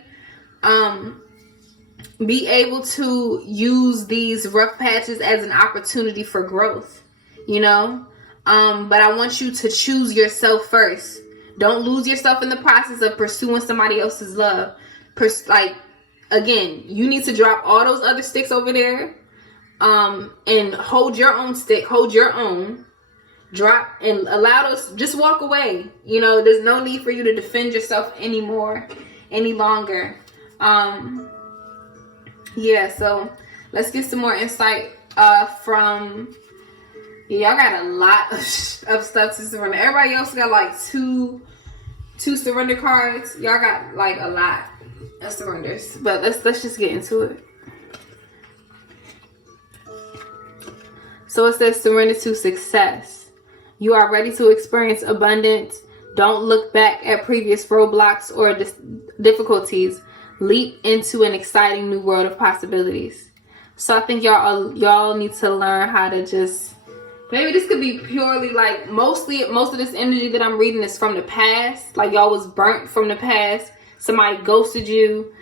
be able to use these rough patches as an opportunity for growth, But I want you to choose yourself first. Don't lose yourself in the process of pursuing somebody else's love. Again, you need to drop all those other sticks over there, and hold your own stick, hold your own, drop and allow those, just walk away. You know, there's no need for you to defend yourself any longer. Yeah, so let's get some more insight from, y'all got a lot of stuff to surrender. Everybody else got like two surrender cards. Y'all got like a lot of surrenders, but let's just get into it. So it says surrender to success. You are ready to experience abundance. Don't look back at previous roadblocks or difficulties. Leap into an exciting new world of possibilities. So I think y'all need to learn how to just, maybe this could be purely like, most of this energy that I'm reading is from the past. Like y'all was burnt from the past. Somebody ghosted you.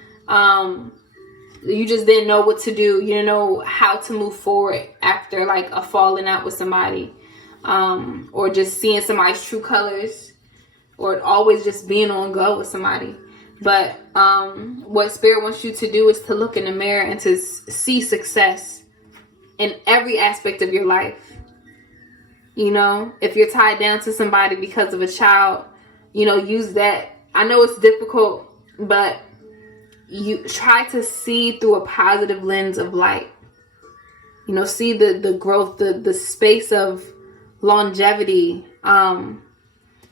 You just didn't know what to do. You didn't know how to move forward after like a falling out with somebody. Or just seeing somebody's true colors. Or always just being on go with somebody. But what Spirit wants you to do is to look in the mirror and to see success in every aspect of your life. You know, if you're tied down to somebody because of a child, you know, use that. I know it's difficult, but you try to see through a positive lens of light. You know, see the growth, the space of longevity, and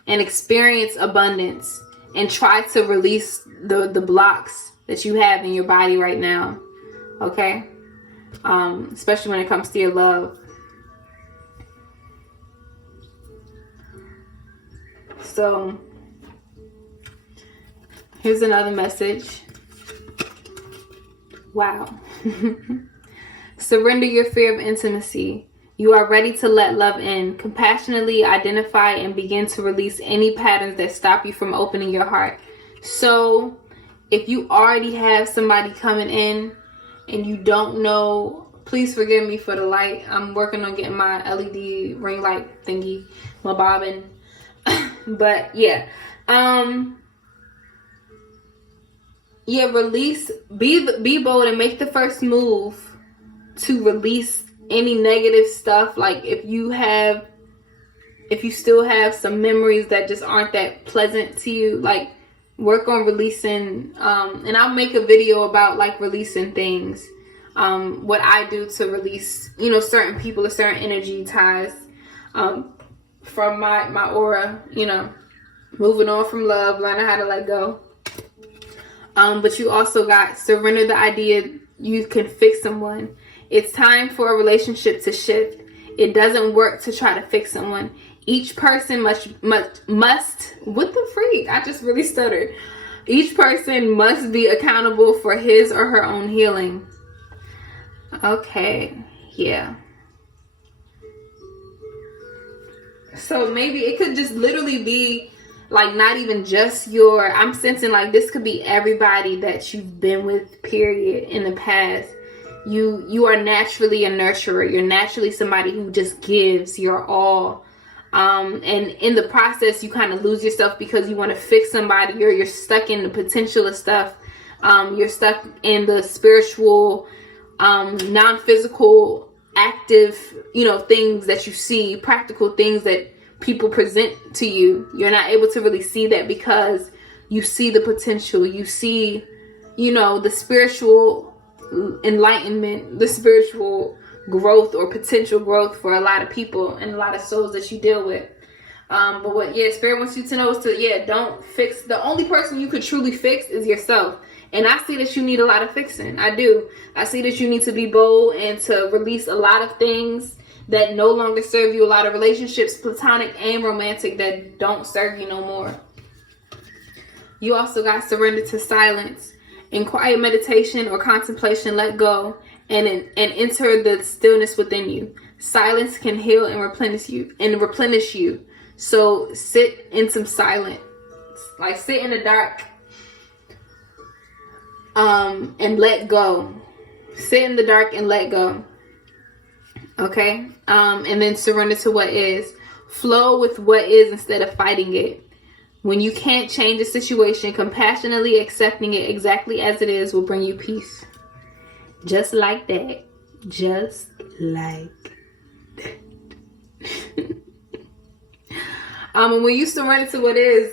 experience abundance, and try to release the blocks that you have in your body right now. Okay? Especially when it comes to your love. So here's another message. Wow. Surrender your fear of intimacy. You are ready to let love in. Compassionately identify and begin to release any patterns that stop you from opening your heart. So if you already have somebody coming in and you don't know, please forgive me for the light. I'm working on getting my LED ring light thingy, my bobbin. But yeah. Release, be bold and make the first move to release any negative stuff. Like if you still have some memories that just aren't that pleasant to you, like work on releasing, and I'll make a video about like releasing things, what I do to release, you know, certain people or certain energy ties from my aura, you know, moving on from love, learning how to let go. But you also got surrender the idea you can fix someone. It's time for a relationship to shift. It doesn't work to try to fix someone. Each person must, what the freak? I just really stuttered. Each person must be accountable for his or her own healing. Okay, yeah. So maybe it could just literally be like not even just I'm sensing like this could be everybody that you've been with, period, in the past. You are naturally a nurturer. You're naturally somebody who just gives your all. And in the process, you kind of lose yourself because you want to fix somebody. You're stuck in the potential of stuff. You're stuck in the spiritual, non-physical, active, you know, things that you see, practical things that people present to you. You're not able to really see that because you see the potential. You see, you know, the spiritual enlightenment, the spiritual growth or potential growth for a lot of people and a lot of souls that you deal with. But what Spirit wants you to know is to don't fix. The only person you could truly fix is yourself. And I see that you need a lot of fixing. I do. I see that you need to be bold and to release a lot of things that no longer serve you, a lot of relationships, platonic and romantic, that don't serve you no more. You also got surrender to silence. In quiet meditation or contemplation, let go and enter the stillness within you. Silence can heal and replenish you. So sit in some silence. Like sit in the dark and let go. Sit in the dark and let go. Okay? And then surrender to what is. Flow with what is instead of fighting it. When you can't change a situation, compassionately accepting it exactly as it is will bring you peace. Just like that. Just like that. And when you surrender to what is,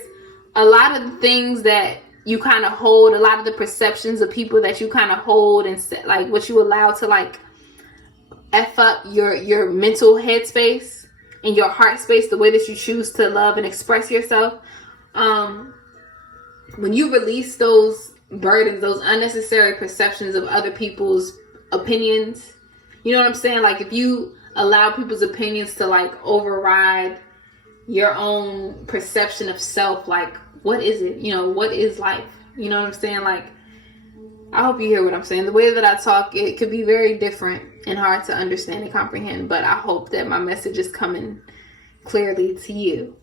a lot of the things that you kind of hold, a lot of the perceptions of people that you kind of hold, and like what you allow to like F up your mental headspace and your heart space, the way that you choose to love and express yourself. When you release those burdens, those unnecessary perceptions of other people's opinions, you know what I'm saying? Like if you allow people's opinions to like override your own perception of self, like what is it? You know, what is life? You know what I'm saying? Like, I hope you hear what I'm saying. The way that I talk, it could be very different and hard to understand and comprehend, but I hope that my message is coming clearly to you.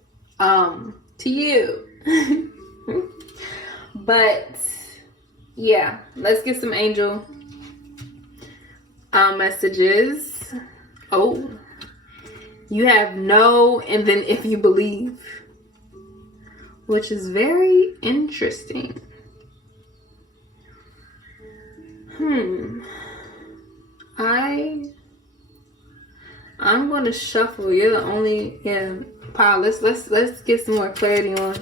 But yeah, let's get some angel messages. Oh, you have no, and then if you believe, which is very interesting. I'm gonna shuffle. You're the only, Paul. Let's get some more clarity on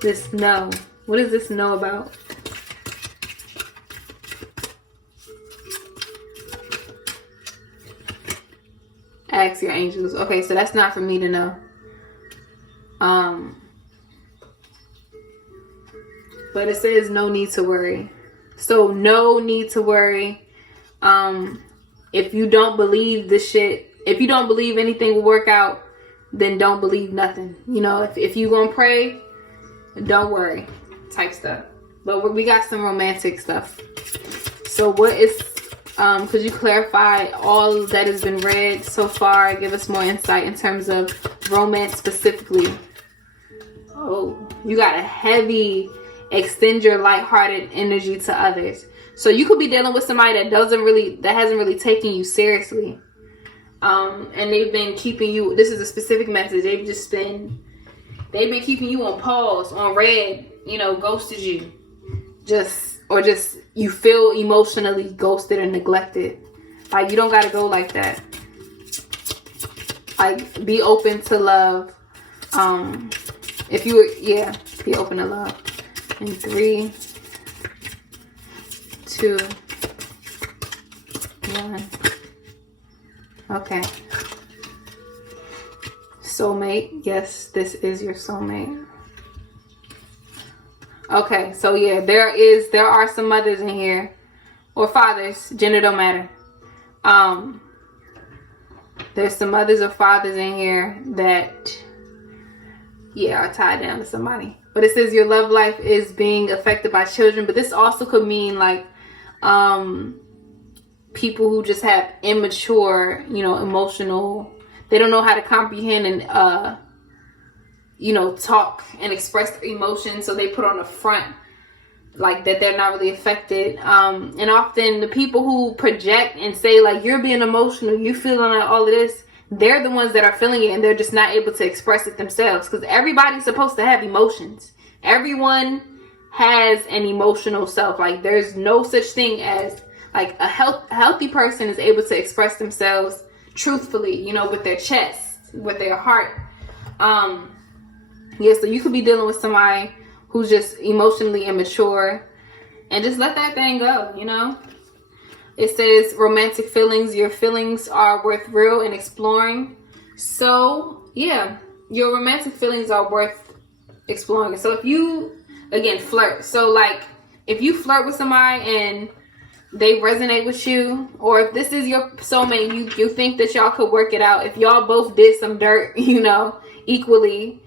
this no. What does this know about? Ask your angels. Okay, so that's not for me to know. But it says no need to worry. So no need to worry. If you don't believe this shit, if you don't believe anything will work out, then don't believe nothing. You know, if you gonna pray, don't worry, type stuff. But we got some romantic stuff. So what is, could you clarify all that has been read so far? Give us more insight in terms of romance specifically. Oh, you got a heavy extend your lighthearted energy to others. So you could be dealing with somebody that hasn't really taken you seriously. And they've been keeping you, this is a specific message, they've been keeping you on pause, on red, you know, ghosted you. Just you feel emotionally ghosted or neglected. Like, you don't gotta go like that. Like, be open to love. Be open to love. In 3, 2, 1. Okay. Soulmate. Yes, this is your soulmate. Okay, so yeah, there are some mothers in here, or fathers, gender don't matter. There's some mothers or fathers in here that are tied down to somebody. But it says your love life is being affected by children. But this also could mean like people who just have immature, emotional. They don't know how to comprehend and talk and express their emotions. So they put on the front like that they're not really affected. And often the people who project and say like you're being emotional, you feeling all of this, they're the ones that are feeling it and they're just not able to express it themselves. Because everybody's supposed to have emotions. Everyone has an emotional self. Like there's no such thing as like a healthy person is able to express themselves truthfully, with their chest, with their heart. So you could be dealing with somebody who's just emotionally immature and just let that thing go, It says romantic feelings. Your feelings are worth real and exploring. So, yeah, your romantic feelings are worth exploring. So if you, again, flirt. So, like, if you flirt with somebody and they resonate with you, or if this is your soulmate, you think that y'all could work it out. If y'all both did some dirt, equally,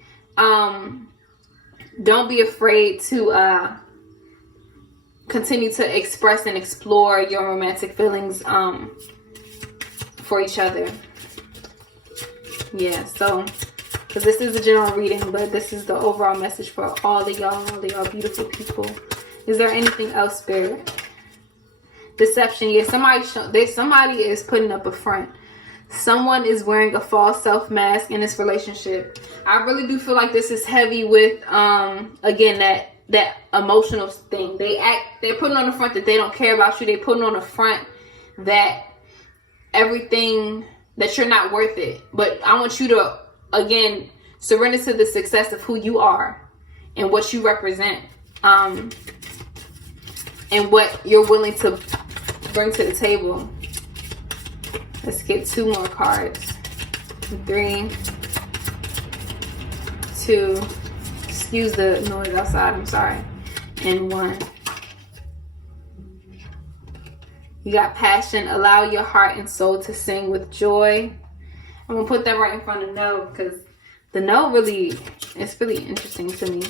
don't be afraid to continue to express and explore your romantic feelings for each other. Yeah, so because this is a general reading, but this is the overall message for all of y'all beautiful people. Is there anything else, Spirit? Deception. Yeah, somebody is putting up a front. Someone is wearing a false self mask in this relationship. I really do feel like this is heavy with again that emotional thing. They're putting on the front that they don't care about you. They're putting on the front that everything, that you're not worth it. But I want you to again surrender to the success of who you are and what you represent, and what you're willing to bring to the table. Let's get 2 more cards. 3, 2, excuse the noise outside, I'm sorry, and 1. You got passion. Allow your heart and soul to sing with joy. I'm gonna put that right in front of no, because the no really, it's really interesting to me.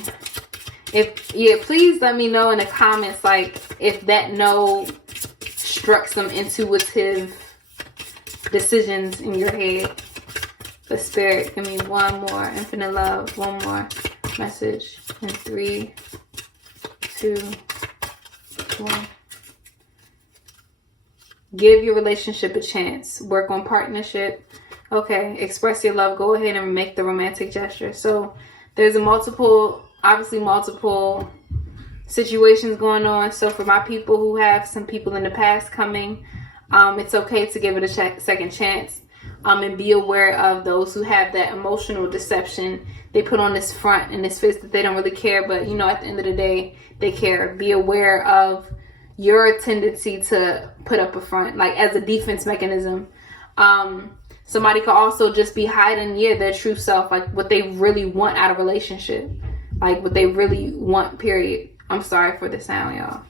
Please let me know in the comments, like, if that no struck some intuitive decisions in your head. The spirit, give me 1 more. Infinite love, 1 more message. And 3, 2, 1. Give your relationship a chance. Work on partnership. Okay, express your love. Go ahead and make the romantic gesture. So there's multiple situations going on. So for my people who have some people in the past coming, it's okay to give it a second chance, and be aware of those who have that emotional deception. They put on this front and this face that they don't really care, but at the end of the day, they care. Be aware of your tendency to put up a front, like as a defense mechanism. Somebody could also just be hiding, their true self, like what they really want out of a relationship, like what they really want, period. I'm sorry for the sound, y'all.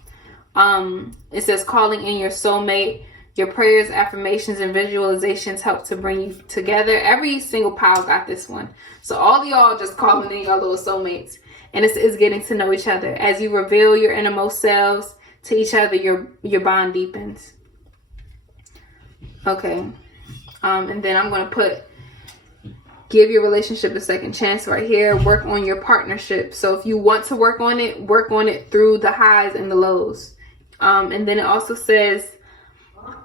It says calling in your soulmate. Your prayers, affirmations, and visualizations help to bring you together. Every single pile got this one. So all of y'all just calling in your little soulmates. And it's getting to know each other. As you reveal your innermost selves to each other, your bond deepens. Okay. And then I'm going to put, give your relationship a second chance right here. Work on your partnership. So if you want to work on it through the highs and the lows. And then it also says,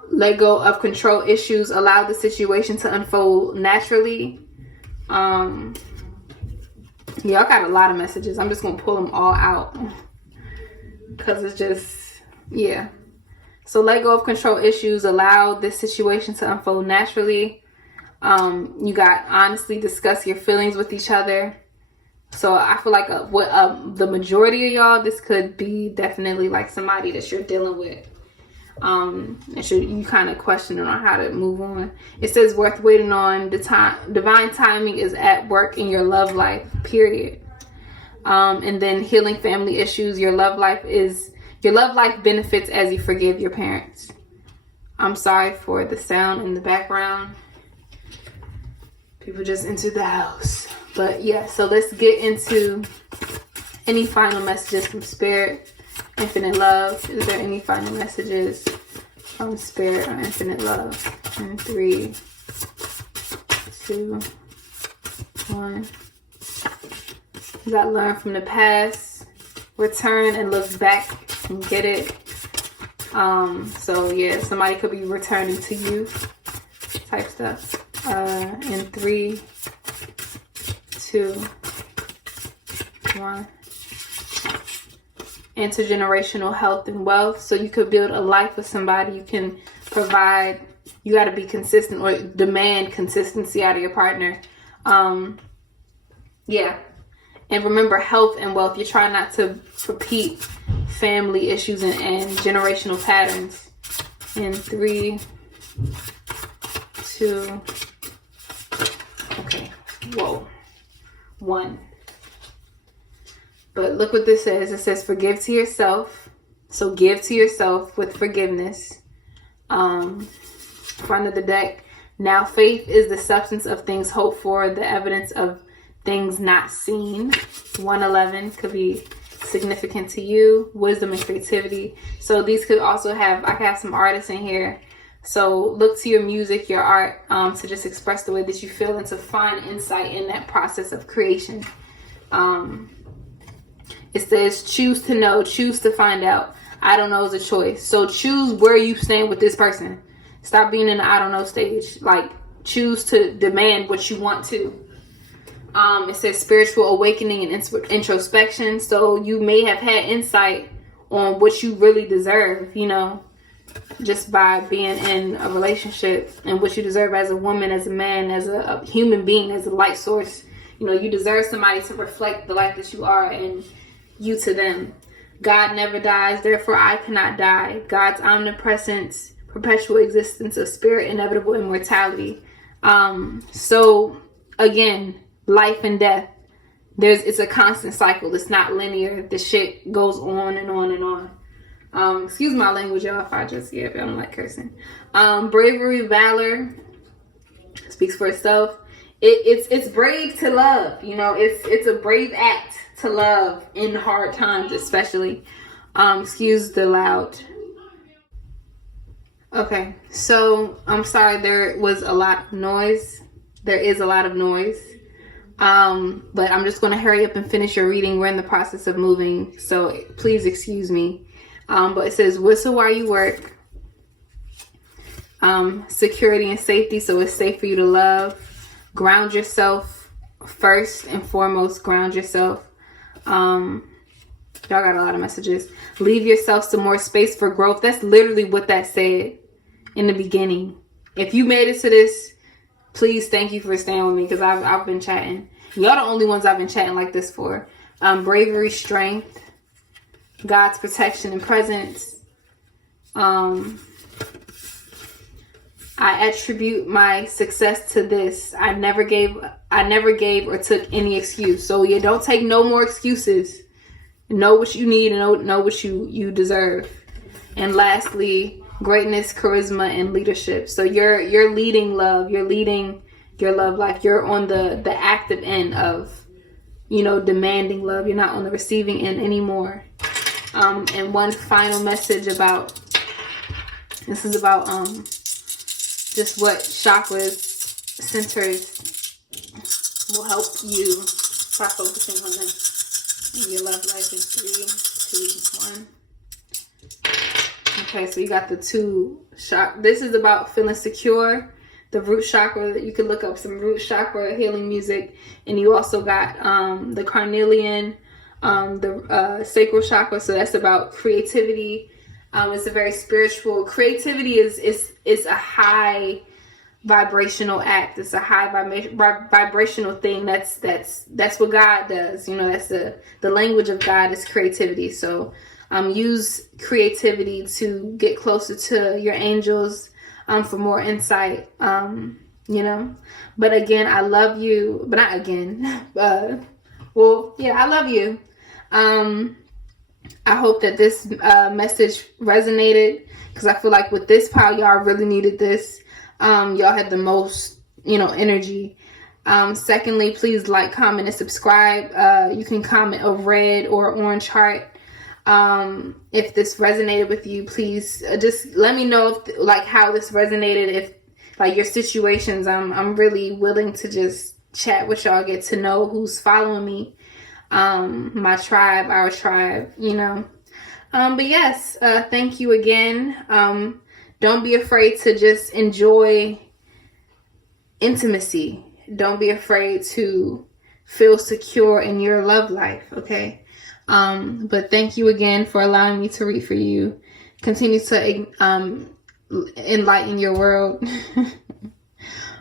let go of control issues. Allow the situation to unfold naturally. Y'all got a lot of messages. I'm just going to pull them all out, because it's just, So let go of control issues. Allow this situation to unfold naturally. You got honestly discuss your feelings with each other. So I feel like the majority of y'all, this could be definitely like somebody that you're dealing with. And you kind of questioning on how to move on. It says worth waiting on. The time, divine timing is at work in your love life, period. And then healing family issues. Your love life benefits as you forgive your parents. I'm sorry for the sound in the background. People just entered the house. But so let's get into any final messages from Spirit. Infinite love. Is there any final messages from Spirit or Infinite love? In 3, 2, 1. You got to learn from the past. Return and look back and get it. Somebody could be returning to you type stuff. In 3, 2, 1. Intergenerational health and wealth. So you could build a life with somebody. You can provide. You got to be consistent or demand consistency out of your partner. And remember, health and wealth. You're trying not to repeat family issues and generational patterns. In 3, 2. Okay. Whoa. 1. But look what this says. It says forgive to yourself. So give to yourself with forgiveness. Front of the deck. Now faith is the substance of things hoped for, the evidence of things not seen. 111 could be significant to you. Wisdom and creativity. So these could also have, I could have some artists in here. So look to your music, your art, to just express the way that you feel and to find insight in that process of creation. It says choose to know, choose to find out. I don't know is a choice. So choose where you stand with this person. Stop being in the I don't know stage. Like, choose to demand what you want to. It says spiritual awakening and introspection. So you may have had insight on what you really deserve, you know, just by being in a relationship, and what you deserve as a woman, as a man, as a human being, as a light source. You know, you deserve somebody to reflect the light that you are, and you to them. God never dies, therefore I cannot die. God's omnipresence, perpetual existence of spirit, inevitable immortality. So again, life and death, it's a constant cycle. It's not linear. The shit goes on and on and on. Excuse my language, y'all, if I don't like cursing. Bravery, valor speaks for itself. It's brave to love, you know. It's a brave act to love in hard times, especially. Excuse the loud. Okay, so I'm sorry, there was a lot of noise. There is a lot of noise. But I'm just going to hurry up and finish your reading. We're in the process of moving, so please excuse me. But it says whistle while you work. Security and safety, so it's safe for you to love. Ground yourself first and foremost. Ground yourself. Y'all got a lot of messages. Leave yourself some more space for growth. That's literally what that said in the beginning. If you made it to this, please, thank you for staying with me, because I've been chatting. Y'all the only ones I've been chatting like this for. Bravery, strength, God's protection and presence. I attribute my success to this. I never gave or took any excuse. So you don't take no more excuses. Know what you need and know what you deserve. And lastly, greatness, charisma, and leadership. So you're leading love. You're leading your love life. You're on the active end of, you know, demanding love. You're not on the receiving end anymore. And one final message about, this is about just what chakras, centers will help you start focusing on them in your love life in 3, 2, 1. Okay, so you got the 2 chakras. This is about feeling secure. The root chakra, you can look up some root chakra healing music. And you also got the carnelian, the sacral chakra. So that's about creativity. It's a very spiritual. Creativity is a high vibrational act. It's a high vibrational thing. That's what God does. You know, that's the language of God is creativity. So use creativity to get closer to your angels, for more insight. You know, but again, I love you. But not again. Well, yeah, I love you. I hope that this message resonated, because I feel like with this pile, y'all really needed this. Y'all had the most, you know, energy. Secondly, please like, comment, and subscribe. You can comment a red or orange heart. If this resonated with you, please just let me know if, like, how this resonated. If like your situations, I'm really willing to just chat with y'all, get to know who's following me. My tribe, our tribe, you know. But yes, thank you again. Don't be afraid to just enjoy intimacy. Don't be afraid to feel secure in your love life, okay? But thank you again for allowing me to read for you. Continue to enlighten your world.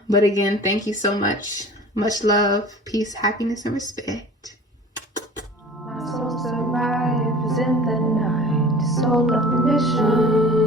But again, thank you so much. Much love, peace, happiness, and respect. My soul survives in the night, soul of mission.